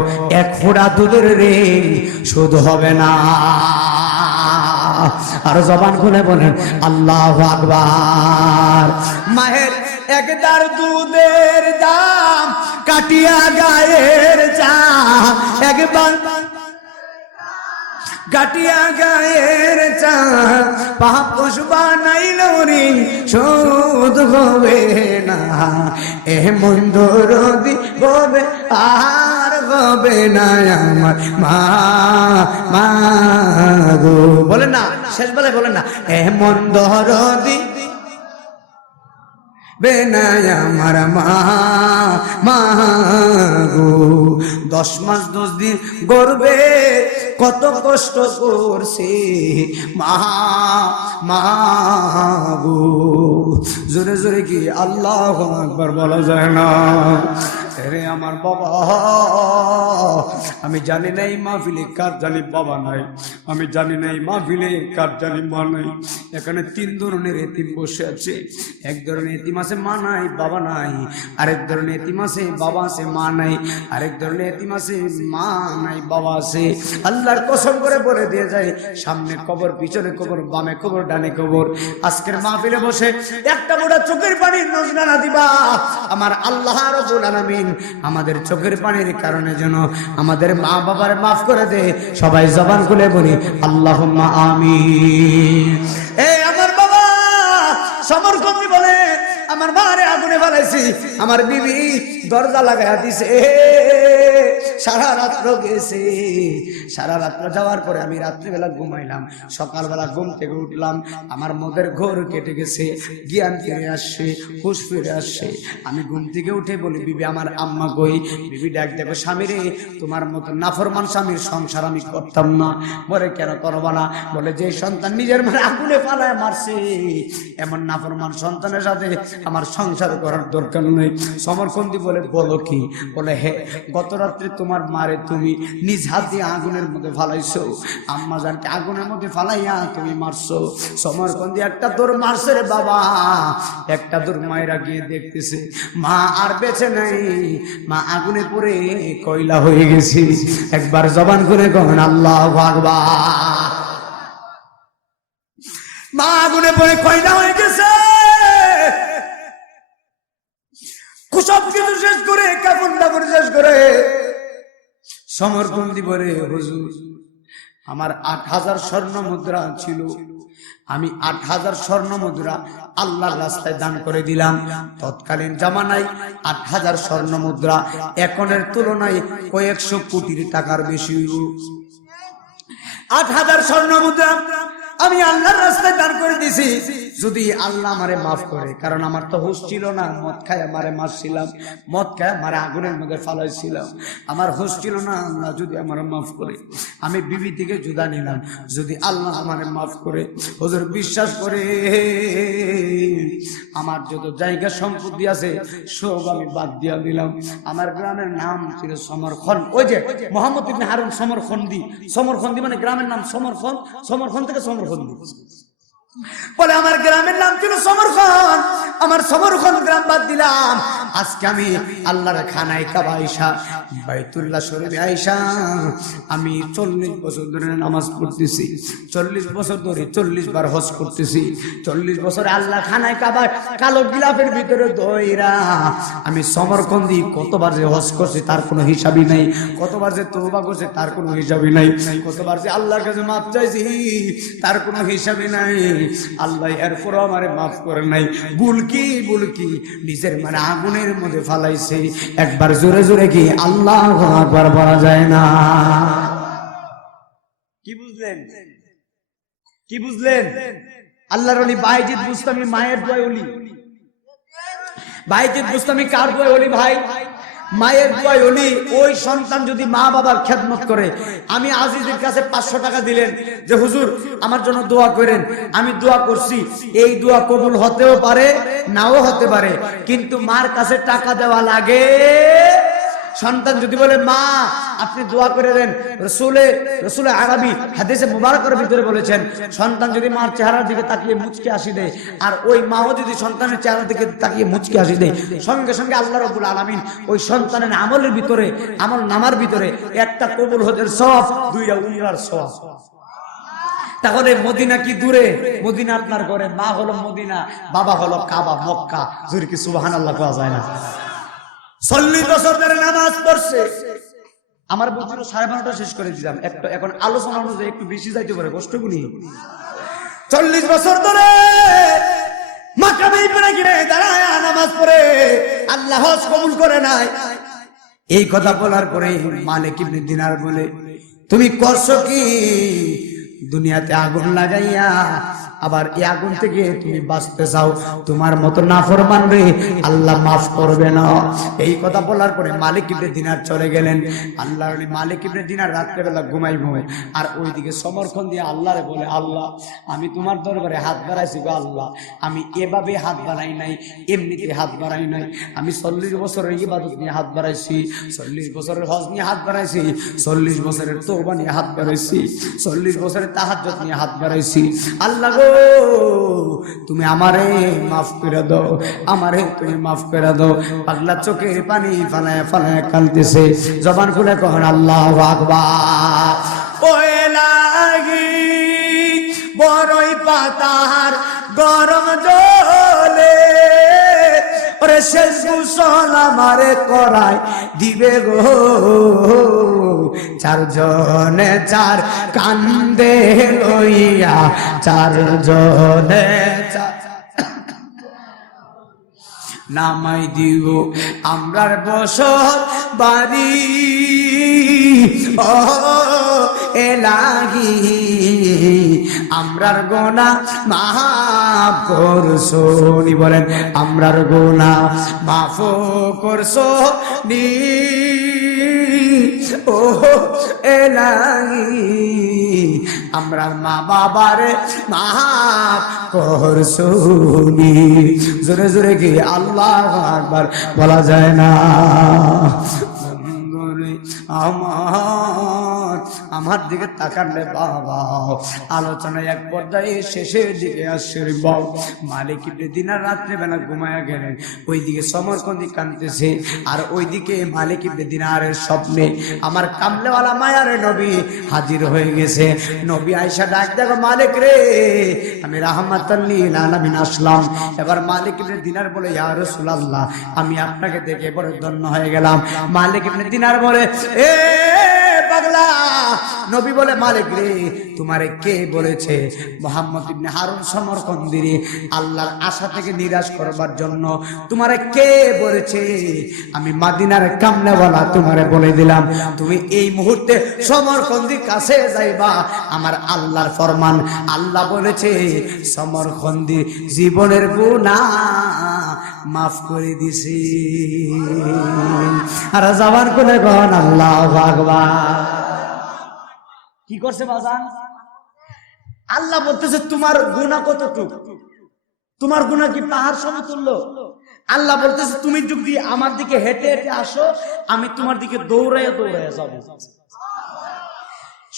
1 ফোঁটা দুধের ঋণ শোধ হবে না। আর জবান খুলে বলেন আল্লাহু আকবার। মায়ের 1 দার দুধের দাম কাটিয়া গায়ের চাম, একবার কাটিয়া গায়ের চাম, পাপ পশুবা নাইল ঋণ শোধ হবে না। এমন দরদি হবে আর হবে না আমার মা গো। বলেন না, শেষ বেলায় বলেন না, এমন দরদি বেনায় আমার মা গো। 10 মাস 10 দিন গর্বে কত কষ্ট করছে মা গো। জোরে জোরে কি আল্লাহু আকবার বলা যায় না? রে আমার বাবা, আমি জানি না এই মাহফিলে কার জানি বাবা নাই, আমি জানি না এই মাহফিলে কার জানি মা নাই। এখানে 3 ধরনের এতিম বসে আছে। এক ধরনের এতিম আছে মা নাই বাবা নাই, আরেক ধরনের এতিম আছে বাবা আছে মা নাই, আরেক ধরনের এতিম আছে মা নাই বাবা আছে। আল্লাহর কসম করে বলে দিয়ে যায়, সামনে কবর, পিছনে কবর, বামে কবর, ডানে কবর। আজকের মাহফিলে বসে একটা মোটা চোখের পানির নজরানা দিবা, আমার আল্লাহ রাব্বুল আলামিন আমাদের চোখের পানির কারণে যেন আমাদের মা বাবার মাফ করে দে। সবাই জবান খুলে বলি আল্লাহুম্মা আমিন। এই আমার বাবা সমরকন্দি বলে, আমার মারে আগুনে ফেলাইছি, আমার বিবি দরজা লাগাইয়া দিছে, সারা রাত্র গেছে। সারা রাত্র যাওয়ার পরে আমি রাত্রিবেলা ঘুমাইলাম, সকালবেলা ঘুম থেকে উঠলাম, আমার মদের ঘোর কেটে গেছে, জ্ঞান ফিরে আসছে, হুঁশ ফিরে আসছে। আমি ঘুম থেকে উঠে বলি, বিবি আমার আম্মা কই? বিবি ডাক দেখো, স্বামী রে, তোমার মতো নাফরমান স্বামীর সংসার আমি করতাম না। বলে কেন করবা না? বলে যে সন্তান নিজের মানে আগুনে ফালায় মারছে, এমন নাফরমান সন্তানের সাথে আমার সংসার করার দরকার নেই। সমরকন্দি বলে, বলো কি? বলে হে, গত রাত্রে তোমার মারে তুমি নিজ হাত দিয়ে আগুনের মধ্যে ফালাইছো, আম্মা জানকে আগুনের মধ্যে ফালাইয়া তুমি মারছো। সমরকন্দি একটা দৌড় মারছে রে বাবা, একটা দৌড় মায়েরা গিয়ে দেখতেছে মা আর বেঁচে নাই, মা আগুনে পড়ে কয়লা হয়ে গেছে। একবার জবান করে কখন আল্লাহু আকবার। মা আগুনে পড়ে কয়লা হয়ে গেছে। সব কিছু শেষ করে, কাপড় টাপড় শেষ করে সমরকন্দি বলে, হুজুর আমার 8000 স্বর্ণ মুদ্রা ছিল, আমি 8000 স্বর্ণ মুদ্রা আল্লাহর রাস্তায় দান করে দিলাম। তৎকালীন জামানায় 8000 স্বর্ণ মুদ্রা এখনের তুলনায় কয়েকশো কোটি টাকার বেশি। 8000 স্বর্ণ মুদ্রা আমি আল্লাহর রাস্তায় দাঁড় করে দিছি, যদি আল্লাহ আমারে মাফ করে, কারণ আমার তো হুঁশ ছিল না, মদ খায় আমারে মারছিলাম, মদ খায় আমারে আগুনের মধ্যে ফালাইছিলাম, আমার হুঁশ ছিল না। আল্লাহ যদি আমারে মাফ করে, আমি বিবি থেকে জুদা নিলাম, যদি আল্লাহ আমারে মাফ করে, হুজুর বিশ্বাস করে আমার যত জায়গা সম্পত্তি আছে সব আমি বাদ দিয়া দিলাম। আমার গ্রামের নাম ছিল সমরখন, ওই যে মোহাম্মদ ইবনে হারুন সমরখন্দি, সমরখন্দি মানে গ্রামের নাম সমরখন, সমরখন থেকে সমরখন্দি বলে আমার গ্রামের নাম ছিল সমরখন, আমার সমরখন গ্রাম বাদ দিলাম। আজকে আমি আল্লাহর খানায় কাবা আয়েশা বাইতুল্লাহ শরীফে আয়েশা আমি 40 বছর ধরে নামাজ পড়তেছি, 40 বছর ধরে 40 বার হজ করতেছি, 40 বছরে আল্লাহ খানায় কাবা কালো গিলাফের ভিতরে দইরা আমি সমরখন্দি কতবার যে হজ করছি তার কোনো হিসাবই নাই, কতবার যে তওবা করছি তার কোনো হিসাবই নাই, কতবার যে আল্লাহর কাছে মাফ চাইছি তার কোনো হিসাবই নাই। আল্লাহ এরপরও আমারে মাফ করে নাই। বুলকি বুলকি নিজের মানে আগুনের মধ্যে ফালাইছে। একবার জোরে জোরে কি আল্লাহু আকবার বলা যায় না? কি বুঝলেন? কি বুঝলেন? আল্লাহর ওলি বাইজিদ বুস্তামি মায়ের দোয়া ওলি। বাইজিদ বুস্তামি কার দোয়া ওলি ভাই? মায়ের দোয়ায় ওলি। ওই সন্তান যদি মা বাবার খেদমত করে, আমি আজিজের কাছে 500 টাকা দিলেন যে হুজুর আমার জন্য দোয়া করেন, আমি দোয়া করছি, এই দোয়া কবুল হতেও পারে নাও হতে পারে, কিন্তু মার কাছে টাকা দেওয়া লাগে। সন্তান যদি বলে মা আপনি দোয়া করে দেন, রসুলে আরবি হাদিসে মুবারকের ভিতরে বলেছেন সন্তান যদি মার চেহারার দিকে তাকিয়ে মুচকে হাসি দেয়, আর ওই মাও যদি সন্তানের চেহারার দিকে তাকিয়ে মুচকে হাসি দেয়, সঙ্গে সঙ্গে আল্লাহ রাব্বুল আলামিন ওই সন্তানের আমলের ভিতরে, আমল নামার ভিতরে একটা কবুল হজের সওয়াব, 2টা উমরার সওয়াব। তাহলে মদিনা কি দূরে? মদিনা আপনার ঘরে, মা হলো মদিনা, বাবা হলো কাবা মক্কা। জোরে কি সুবহানাল্লাহ কোয়া যায় না? 40 বছর ধরে নামাজ পড়ছে। আমার বছর 12:30 শেষ করে দিলাম, এখন আলোচনা অনুযায়ী একটু বেশি যাইতে পারে, কষ্টগুলি। 40 বছর ধরে মাকামে ইব্রাহিমে দাঁড়ায় নামাজ পড়ে আল্লাহ হজ কবুল করে নাই। এই কথা বলার পরে মালিক ইবনে দিনার বলে তুমি করছো কি? দুনিয়াতে আগুন লাগাইয়া আবার এই আগুন থেকে তুমি বাঁচতে চাও, তোমার মতো নাফরমান রে আল্লাহ মাফ করবে না। এই কথা বলার পরে মালিক ইবনে দিনার চলে গেলেন। আল্লাহর ওলি মালিক ইবনে দিনার রাত্রেবেলা ঘুমাইবো, আর ওইদিকে সমরখন দিয়ে আল্লাহরে বলে আল্লাহ আমি তোমার দরবারে হাত বাড়াইছি গো আল্লাহ, আমি এভাবে হাত বাড়াই নাই, এমনিতে হাত বাড়াই নাই, আমি 40 বছরের ইবাদত নিয়ে হাত বাড়াইছি, 40 বছরের হজ নিয়ে হাত বাড়াইছি, 40 বছরের তওবা নিয়ে হাত বাড়াইছি, 40 বছরের তাহাজ্জুদ নিয়ে হাত বাড়াইছি। আল্লাহ গো তুমি আমারে মাফ করে দাও, আমারে তুমি মাফ করে দাও। পাগলা চোখের পানি ফালায় ফালায় কাঁদতেছে, জবান খুলে কখন আল্লাহু আকবার। ওই লাগি বড়ই পাতার গরম জলে ওরে শেষ গোসল আমারে করায় দিবে গো, 4 জনে 4 কান্দে লইয়া, 4 জনে 4 নামাই দিব আমরার বসত বাড়ি। ও এলাহি আমরার গোনা মাফ করছো নি, বলেন আমরার গোনা মাফ করছো নি। ও এলাহি আমরার মা বাবারে মাফ করছো নি। জোরে জোরে কি আল্লাহু আকবার বলা যায় না? আমার দিকে তাকালে বাবা, আলোচনা এক পর্যায়ে শেষের দিকে আসছে। মালিক ইবনে দিনার রাত্রেবেলা ঘুমায়া গেলেন, ওইদিকে সমরকন্দি কাঁদতেছে, আর ওইদিকে মালিক ইবনে দিনারের স্বপ্নে আমার কামলেওয়ালা মায়ারে নবী হাজির হয়ে গেছে। নবী আয়েশা ডাক দেখো মালিক রে, আমি রাহমাতাল লিল আলামিন আসলাম। এবার মালিক ইবনে দিনার বলে ইয়া রাসূলুল্লাহ আমি আপনাকে দেখে বড় ধন্য হয়ে গেলাম। মালিক ইবনে দিনার বলে এ পাগলা নবী বলে মালিক রে তোমারে কে বলেছে মুহাম্মদ ইবনে হারুন সমরকন্দিরে আল্লাহর আশা থেকে নিরাশ করবার জন্য তোমারে কে বলেছে আমি মাদিনার কামনেওয়ালা তোমারে বলে দিলাম তুমি এই মুহূর্তে সমরকন্দির কাছে যাইবা আমার আল্লাহর ফরমান আল্লাহ বলেছে সমরকন্দির জীবনের গুনাহ মাফ করে দিছি আর জবান খুলে কোন আল্লাহু আকবার কি করছে বাজান আল্লাহ বলতেছে তোমার গুনাহ কতটুকু তোমার গুনাহ কি পাহাড় সমতুল্য আল্লাহ বলতেছে তুমি যদি আমার দিকে হেঁটে হেঁটে আসো আমি তোমার দিকে দৌড়াইয়া দৌড়াইয়া যাব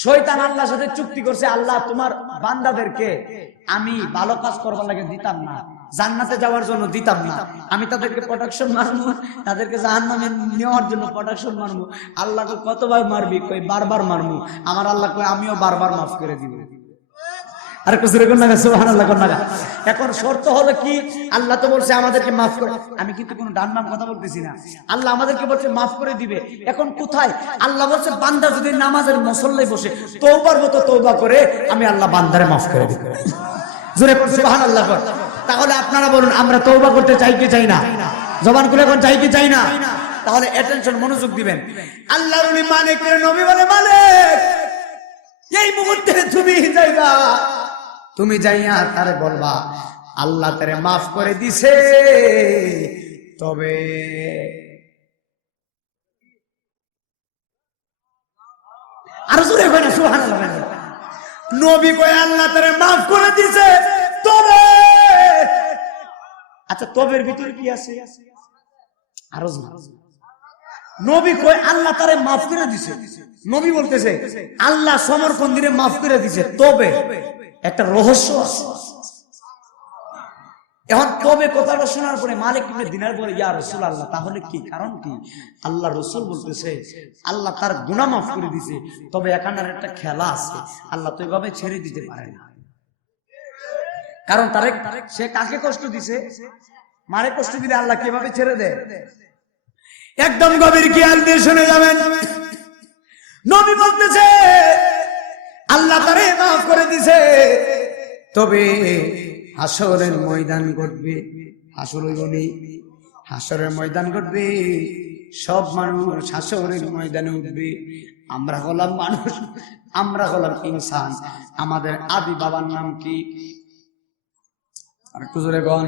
শয়তান আল্লাহর সাথে চুক্তি করছে আল্লাহ তোমার বান্দাদেরকে আমি ভালো কাজ করবার লাগে দিতাম না জান্নাতে যাওয়ার জন্য দিতাম না আমি তাদেরকে প্রোটেকশন মারবো তাদেরকে জাহান্নামে নেওয়ার জন্য প্রোটেকশন মারবো আল্লাহকে কতবার মারবি কই বারবার মারবো আমার আল্লাহ কই আমিও বারবার মাফ করে দিব আর কুসুরে কোন না সুবহানাল্লাহ কোন না এখন শর্ত হলো কি আল্লাহ তো বলছে আমাদেরকে maaf করে আমি কিন্তু কোনো ডান বাম কথা বলতেছি না আল্লাহ আমাদেরকে বলছে maaf করে দিবে এখন কোথায় আল্লাহ বলছে বান্দা যদি নামাজের মুসল্লায় বসে তওবার মতো তওবা করে আমি আল্লাহ বান্দারে maaf করে দিব জোরে কোন সুবহানাল্লাহ কোন তাহলে আপনারা বলুন আমরা তওবা করতে চাই কি চাই না জবান খুলে কোন চাই কি চাই না তাহলে অ্যাটেনশন মনোযোগ দিবেন আল্লাহর ওলি মালিকের নবী বলে মালিক এই মুহূর্তে তুমি যাইয়া তারে বলবা আল্লাহ তারে মাফ করে দিছে তবে আর জোরে কই না সুবহানাল্লাহ নবী কই আল্লাহ তারে মাফ করে দিছে তবে আচ্ছা তবের ভিতরে কি আছে আর নবী কই আল্লাহ তারে মাফ করে দিছে নবী বলতেছে আল্লাহ সমরকন্দিরে মাফ করে দিছে তবে একটা রহস্য আছে এখন তবে কথাটা শোনার পরে মালিক ইবনে দিনার বলে ইয়া রাসূলুল্লাহ তাহলে কি কারণ কি আল্লাহ রাসূল বলতেছে আল্লাহ তার গুনাহ মাফ করে দিছে তবে এখানের একটা খেলা আছে আল্লাহ তো এভাবে ছেড়ে দিতে পারে না কারণ তারে সে কাকে কষ্ট দিছে মারে কষ্ট দিলে আল্লাহ কিভাবে ছেড়ে দেয় একদম গভীর খেয়াল দিয়ে শুনে যাবেন নবী বলতেছে আল্লাহ তারে মাফ করে দিছে তবে হাসরের ময়দান ঘটবে হাসর হইবনি হাসরের ময়দান ঘটবে সব মানুষ হাসরের ময়দানে উঠবে আমরা হলাম মানুষ আমরা হলাম ইনসান আমাদের আদি বাবার নাম কি আর একটু জোরে গন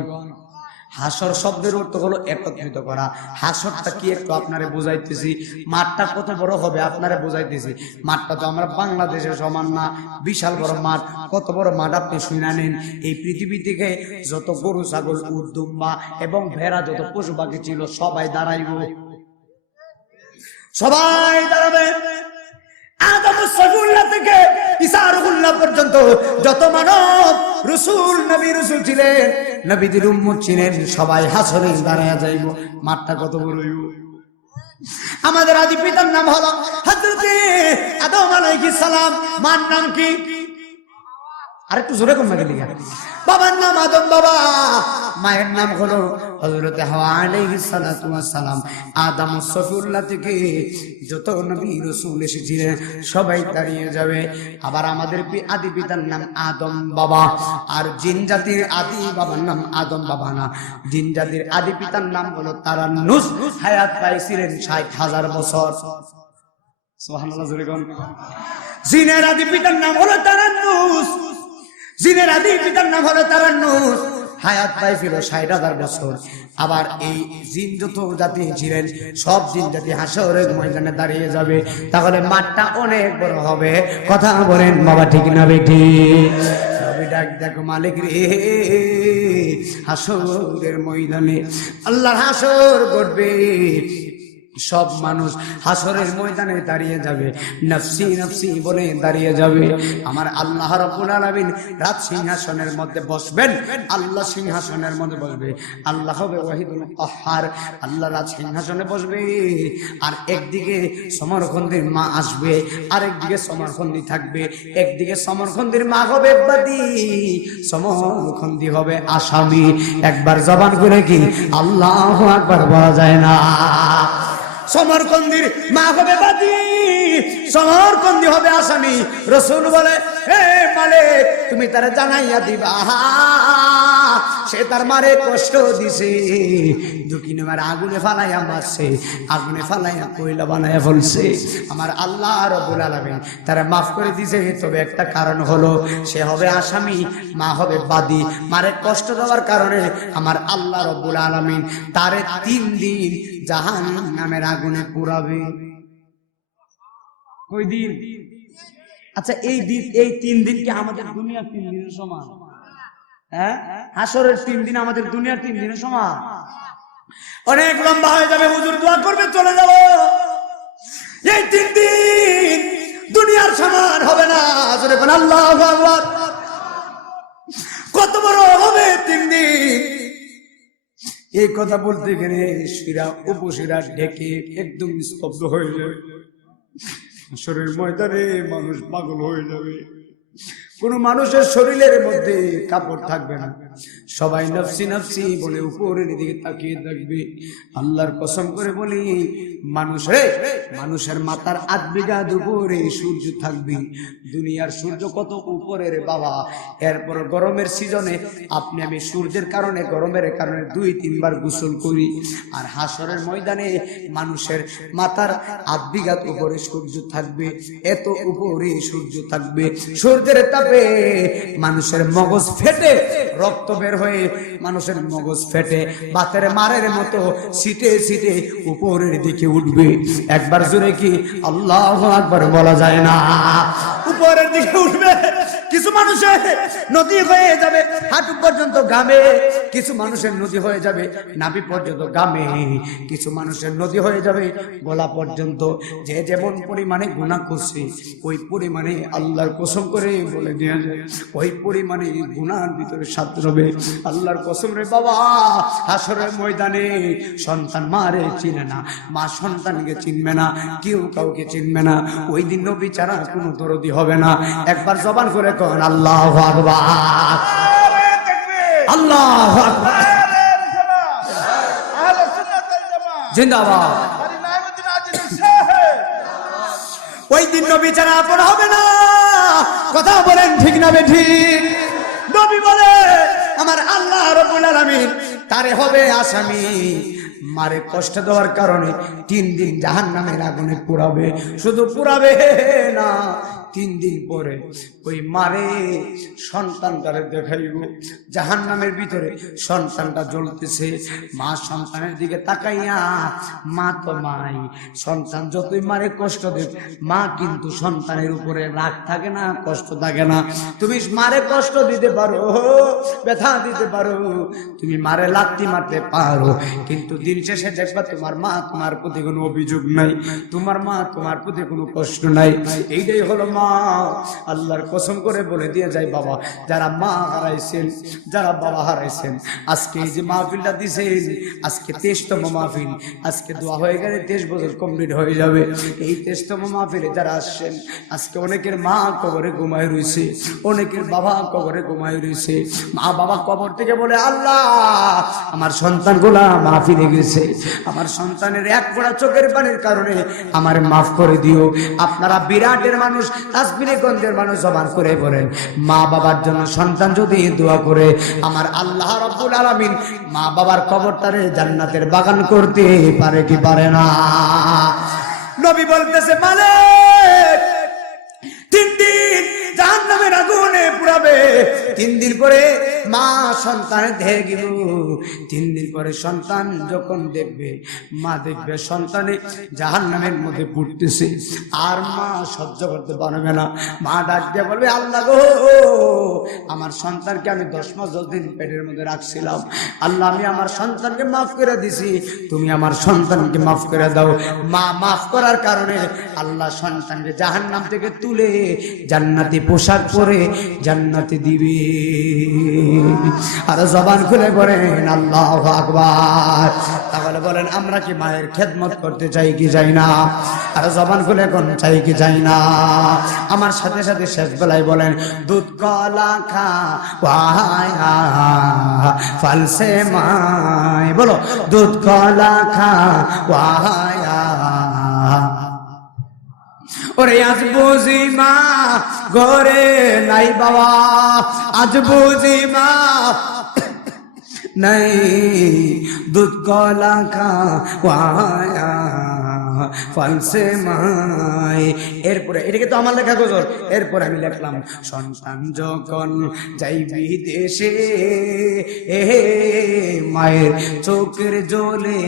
হাসর শব্দের অর্থ হলো একত্রিত করা হাসরটা কি একটু আপনারে বুঝাইতেছি মাঠটা কত বড় হবে আপনারে বুঝাইতেছি মাঠটা তো আমরা বাংলাদেশের সমান না বিশাল বড় মাঠ কত বড় মাঠ আপনি শুনে নেন এই পৃথিবী থেকে যত গরু ছাগল উট দুম্বা এবং ভেড়া যত পশু পাখি ছিল সবাই দাঁড়াইব সবাই দাঁড়াবে আদম সফুল্লাহ থেকে ঈসা রুহুল্লাহ পর্যন্ত যত মানব রাসূল নবী রাসূল ছিলেন নবীদের উম্মত ছিলেন সবাই হাসরে দাঁড়ায়া যাইব মাঠটা কত বড় হইব আমাদের আদি পিতার নাম হলো হযরত আদম আলাইহিস সালাম মার নাম কি আরেকটু জোরে কোন লাগে লিখা বাবার নাম আদম বাবা মায়ের নাম হলো হযরত হাওয়া আলাইহিস সালাতু ওয়াস সালাম আদম সফিউল্লাহ থেকে যত নবী রাসূল এসেছিলেন সবাই দাঁড়িয়ে যাবে আবার আমাদের আদি পিতার নাম আদম বাবা আর জিন জাতির আদি বাবার নাম আদম বাবা না জিন জাতির আদি পিতার নাম হলো তারান্নুস হায়াত পাইছিলেন ৬০,০০০ বছর সুবহানাল্লাহ জোরে কোন জিনের আদি পিতার নাম হলো তারান্নুস জিনের আদি পিতার নাম হলো তারান্নুস হায়াত পাইছিল ৬০,০০০ বছর আবার এই জিন যত জাতি ছিলেন সব জিন জাতি হাসরের ময়দানে দাঁড়িয়ে যাবে তাহলে মাঠটা অনেক বড় হবে কথা বলেন বাবা ঠিক না বেটি নবী ডাক দেখো মালিক রে হাসরের ময়দানে আল্লাহর হাসর ঘটবে সব মানুষ হাসরের ময়দানে দাঁড়িয়ে যাবে নফসি নফসি বলে দাঁড়িয়ে যাবে আমার আল্লাহ রাব্বুল আলামিন রাত সিংহাসনের মধ্যে বসবেন আল্লাহ সিংহাসনের মধ্যে বসবে আল্লাহ হবে ওয়াহিদুল কাহ্হার আল্লাহ রাত সিংহাসনে বসবে আর একদিকে সমরখন্দির মা আসবে আর একদিকে সমরখন্দি থাকবে একদিকে সমরখন্দির মা হবে বাদী সমরখন্দি হবে আসামি একবার জবান করে কি আল্লাহু আকবার বলা যায় না সমরকন্দির মা হবে বাদী সমরকন্দি হবে আসামি। রাসূল বলে, হে মালিক, তুমি তারে জানাইয়া দিবা সে তার মারে কষ্ট দিছে, দুকিনে মারে আগুনে ফালাইয়া মারছে, আগুনে ফালাইয়া কয়লা বানাইয়া ফেলছে। আমার আল্লাহ রাব্বুল আলামিন তারা মাফ করে দিছে, তবে একটা কারণ হলো সে হবে আসামি, মা হবে বাদী। মারে কষ্ট দেওয়ার কারণে আমার আল্লাহ রাব্বুল আলামিন তারে 3 দিন জাহান্নামের আগুনে পুরাবে। কই দিন? আচ্ছা, এই 3 দিন কি আমাদের দুনিয়ার 3 দিনের সমান? হ্যাঁ, হাসরের 3 দিন আমাদের দুনিয়ার 3 দিনের সমান। অনেক লম্বা হয়ে যাবে, হুজুর দোয়া করবে, চলে যাব। এই 3 দিন দুনিয়ার সমান হবে না। জোরে বলেন আল্লাহু আকবার। কত বড় হবে 3 দিন! এই কথা বলতে গেলে শিরা উপশিরা ঢেকে একদম স্তব্ধ হয়ে যাবে। শরীর ময়দানে মানুষ পাগল হয়ে যাবে। কোন মানুষের শরীরের মধ্যে কাপড় থাকবে না, সবাই নফসি নফসি বলে উপরের দিকে তাকিয়ে থাকবে। আল্লাহর কসম করে বলি, মানুষের মাথার 8 বিঘা উপরে সূর্য থাকবে। দুনিয়ার সূর্য কত উপরে রে বাবা! এরপর গরমের সিজনে আপনি আমি সূর্যের কারণে, গরমের কারণে 2-3 বার গোসল করি। আর হাসরের ময়দানে মানুষের মাথার 8 বিঘা উপরে সূর্য থাকবে, এত উপরে সূর্য থাকবে। সূর্যের তাপে মানুষের মগজ ফেটে রক্ত বের হয়ে, মানুষের মগজ ফেটে বাতের মারের মতো সিটে সিটে উপরের দিকে উঠবে। একবার জোরে কি আল্লাহু আকবার বলা যায় না? উপরের দিকে উঠবে। কিছু মানুষের নদী হয়ে যাবে হাঁটু পর্যন্ত ঘামে, কিছু মানুষের নদী হয়ে যাবে নাভি পর্যন্ত ঘামে, কিছু মানুষের নদী হয়ে যাবে গলা পর্যন্ত। যে যেমন পরিমাণে গুনাহ করছে ওই পরিমাণে আল্লাহর কসম করে বলে দেয়া যায়, ওই পরিমাণে গুনার ভিতরে স্বাদ রবে। আল্লাহর কসম রে বাবা, হাসরের ময়দানে সন্তান মারে চিনে না, মা সন্তানকে চিনবে না, কেউ কাউকে চিনবে না। ওই দিন নবী ছাড়া কোনো দরদি হবে না। একবার জবান করে কোন আল্লাহু আকবার, আল্লাহু আকবার, জিন্দাবাদ। ওই দিন নবী ছাড়া আপন হবে না। কথা বলেন ঠিক না বেঠিক? নবী বলে আমার আল্লাহ রাব্বুল আলামিন তারে হবে আসামি, মারে কষ্ট দেওয়ার কারণে 3 দিন জাহান্নামের আগুনে পুরাবে। শুধু পুরাবে না, 3 দিন পরে ওই মারে সন্তানটারে দেখাইব জাহান্নামের ভিতরে। সন্তানটা জ্বলতেছে, মা সন্তানের দিকে তাকাইয়া, মা তো মাই, সন্তান যতই মারে কষ্ট দেব, মা কিন্তু সন্তানের উপরে রাগ থাকে না, কষ্ট থাকে না। তুমি মারে কষ্ট দিতে পারো, ব্যথা দিতে পারো, তুমি মারে লাত্তি মারতে পারো, কিন্তু দিন শেষে দেখবা তোমার মা তোমার প্রতি কোনো অভিযোগ নাই, তোমার মা তোমার প্রতি কোনো কষ্ট নাই। এইটাই হলো মা। আল্লাহর কসম করে বলে দিয়ে যায় বাবা, যারা মা হারাইছেন, যারা বাবা হারাইছেন, আজকে এই যে মাহফিলটা দিছেন, আজকে 23তম মাহফিল, আজকে দোয়া হয়ে গেলে 23 বছর কমপ্লিট হয়ে যাবে। এই 23তম মাহফিলে যারা আসছেন, আজকে অনেকের মা কবরে ঘুমায় রয়েছে, অনেকের বাবা কবরে ঘুমায় রয়েছে। মা বাবা কবর থেকে বলে, আল্লাহ আমার সন্তানগুলা মাহফিলে গেছে, আমার সন্তানের 1 ফোঁটা চোখের পানির কারণে আমার মাফ করে দিও। আপনারা বিরাটের মানুষ, তাসবিরে গঞ্জের মানুষ, জবান করে বলেন, মা বাবার জন্য সন্তান যদি দোয়া করে, আমার আল্লাহ রাব্বুল আলামিন মা বাবার কবরটারে জান্নাতের বাগান করতে পারে কি পারে না? নবী বলতেছে, মালিক 3 দিন জাহান্নামের আগুনে পুরাবে, 3 দিন পরে মা সন্তানের দেখব। 3 দিন পরে সন্তান যখন দেখবে, মা দেখবে সন্তানে জাহান্নামের মধ্যে পড়তেছে, আর মা সহ্য করতে পারবে না। মা ডাক দিয়ে বলবে, আল্লাহ গো, আমার সন্তানকে আমি 10 মাস 10 দিন পেটের মধ্যে রাখছিলাম, আল্লাহ আমি আমার সন্তানকে মাফ করে দিছি, তুমি আমার সন্তানকে মাফ করে দাও। মা মাফ করার কারণে আল্লাহ সন্তানকে জাহান্নাম থেকে তুলে জান্নাতি পোশাক পরে জান্নাতে দিবে। আর জবান খুলে বলেন আল্লাহু আকবার। তাহলে বলেন, আমরা কি মায়ের খেদমত করতে চাই কি চাই না? আর জবান খুলে কোন চাই কি চাই না? আমার সাথে সাথে শেষ বেলায় বলেন, দুধ কলা খা ফালসে মাই, বলো দুধ কলা খা ওরে আজ বুঝি মা ঘরে নাই বাবা, আজ বুঝি মা নাই দুধ কলা খাওয়ায়া ফলসে মাই। এরপরে এটাকে তো আমার লেখা গজল। এরপরে আমি লিখলাম সন্তান যখন যাইবি দেশে মায়ের চোখের জলে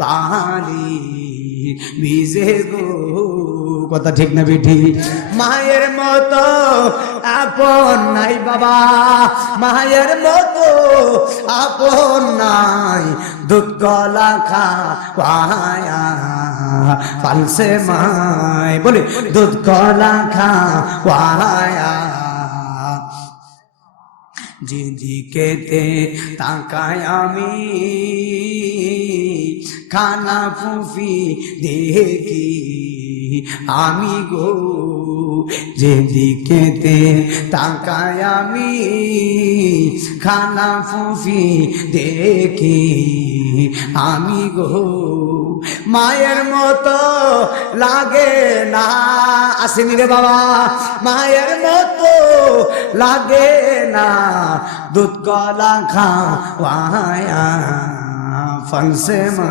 বালি ভিজে গো। কথা ঠিক না বেঠি? মায়ের মতো আপন নাই বাবা, মায়ের মতো আপন নাই দুধ গলা খাওয়ায়া ফলসে মাই। বলি দুধ গলা খাওয়ায়া। যেদিকেতে তাকায় আমি খানা ফুফি দেখি আমি গো, যেদিকেতে তাকায় আমি খানা ফুফি দেখি আমি গো। মায়ের মতো লাগে না, আসেনি রে বাবা, মায়ের মতো লাগে না দুধ গলা খাওয়ায়া ফলসে মা,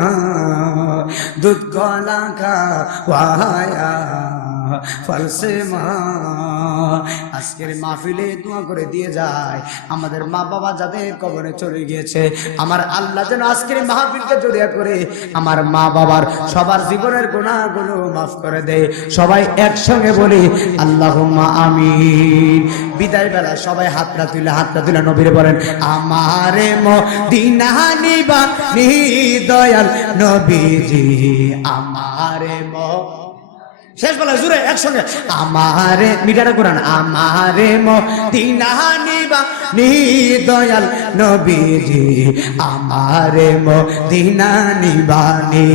দুধ গলা খাওয়ায়া ফলসে মা। আজকের মাহফিলে দোয়া করে দিয়ে যায় আমাদের মা বাবা যাদের কবরে চলে গিয়েছে, আমার আল্লাহ যেন আজকের মাহফিলকে জড়িয়ে করে আমার মা বাবার সবার জীবনের গুনাহগুলো মাফ করে দেয়। সবাই একসঙ্গে বলি আল্লাহুম্মা আমিন। বিদায় বেলা সবাই হাতটা তুলে নবীরে বলেন আমারে মদিনা নিবা নি দয়াল নবীজি, আমারে শেষ বলা জুড়ে একসঙ্গে আমারে মিটারে কোরআন আমারে মদিনা নিবা নি দয়াল নবীজি, আমারে মদিনা নিবানি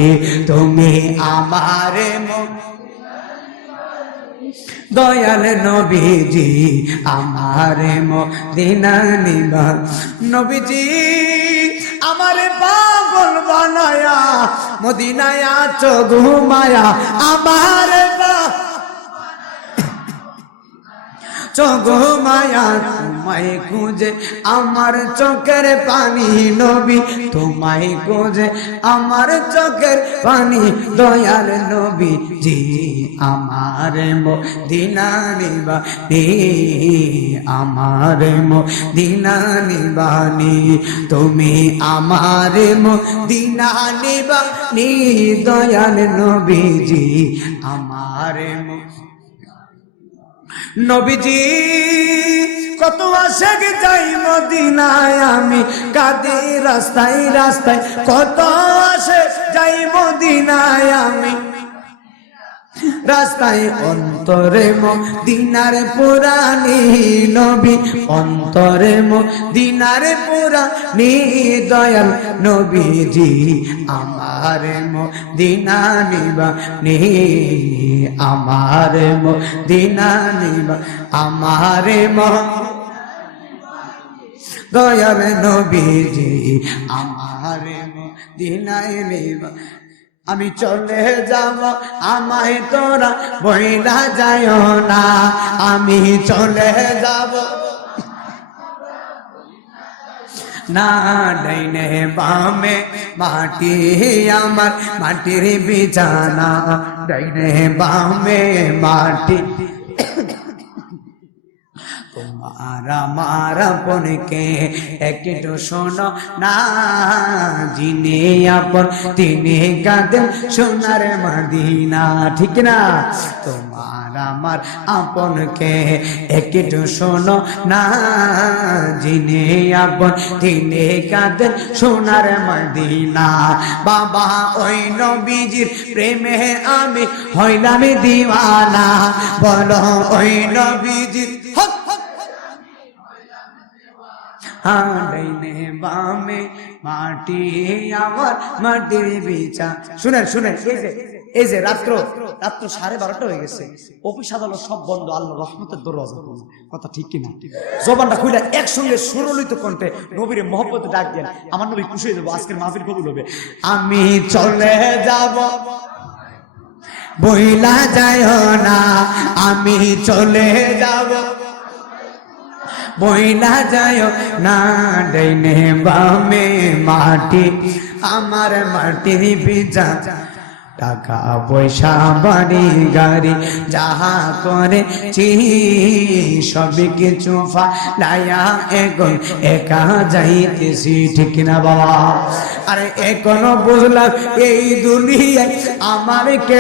তুমি, আমারে দয়াল নবীজি, আমারে মদিনা নিবা। নবীজি আমারে পাগল বানায়া মদিনায় আছো ঘুমায়া, আমারে ঘুমায়া তোমায় খুঁজে আমার চোখের পানি নবী, তোমায় খুঁজে আমার চোখের পানি দয়াল নবী জি, আমারে মদিনা নিবানি, আমারে মদিনা নিবানি তুমি, আমারে মদিনা নিবানি দয়াল নবী জি, আমারে নবীজি। কত আশাক যাই মদিনায় আমি কাঁদি রাস্তায় রাস্তায়, কত আশে যাই মদিনায় আমি রাস্তায়, অন্তরে মদিনার পুরানি নবী, অন্তরে মদিনার পুরানি দয়াল নবীজি, আমারে মদিনা নিবানি, আমারে মদিনা নিবা, আমারে দয়াল নবীজি, আমারে মদিনায় নিবা। আমি চলে যাব আমায় তোরা বইলা যায় না, আমি চলে যাব না ডাইনে বামে মাটি আমার মাটির বিছানা, ডাইনে বামে মাটি তোমার আমার আপনকে একটু শোনো না, যিনি আপন তিনি কাঁদেন সোনার মদিনা, ঠিক না? তোমার আমার আপনকে একটু শোনো না, যিনি আপন তিনি কাঁদেন সোনার মদিনা। বাবা ওই নবীজির প্রেমে আমি হইলাম দিওয়ানা, বলো ওই নবীজির ডাইনে বামে মাটি আমার মাটির বিছা। শুনেন শুনেন, এই যে রাত্র 12:30 হয়ে গেছে, অফিস আদালত সব বন্ধ, আল্লাহ রহমতের দরওয়াজা খোলা। কথা ঠিক কিনা? জবানটা খুলে একসঙ্গে সুরলিত কণ্ঠে নবীরে মহব্বতে ডাক দেন, আমার নবী খুশি হয়ে যাবো, আজকের মাহফিল কবুল হবে। আমি চলে যাব বইলা যায় না আমি চলে যাব, বইলা যায় না ডাইনে বামে মাটি আমার মাটির পিছা, টাকা পয়সা বাড়ি গাড়ি যাহা করে সব কিছু ফালাইয়া এখন একা যাইতেছি, ঠিক না বাবা? আরে এখনো বুঝলাম এই দুনিয়ায় আমার কে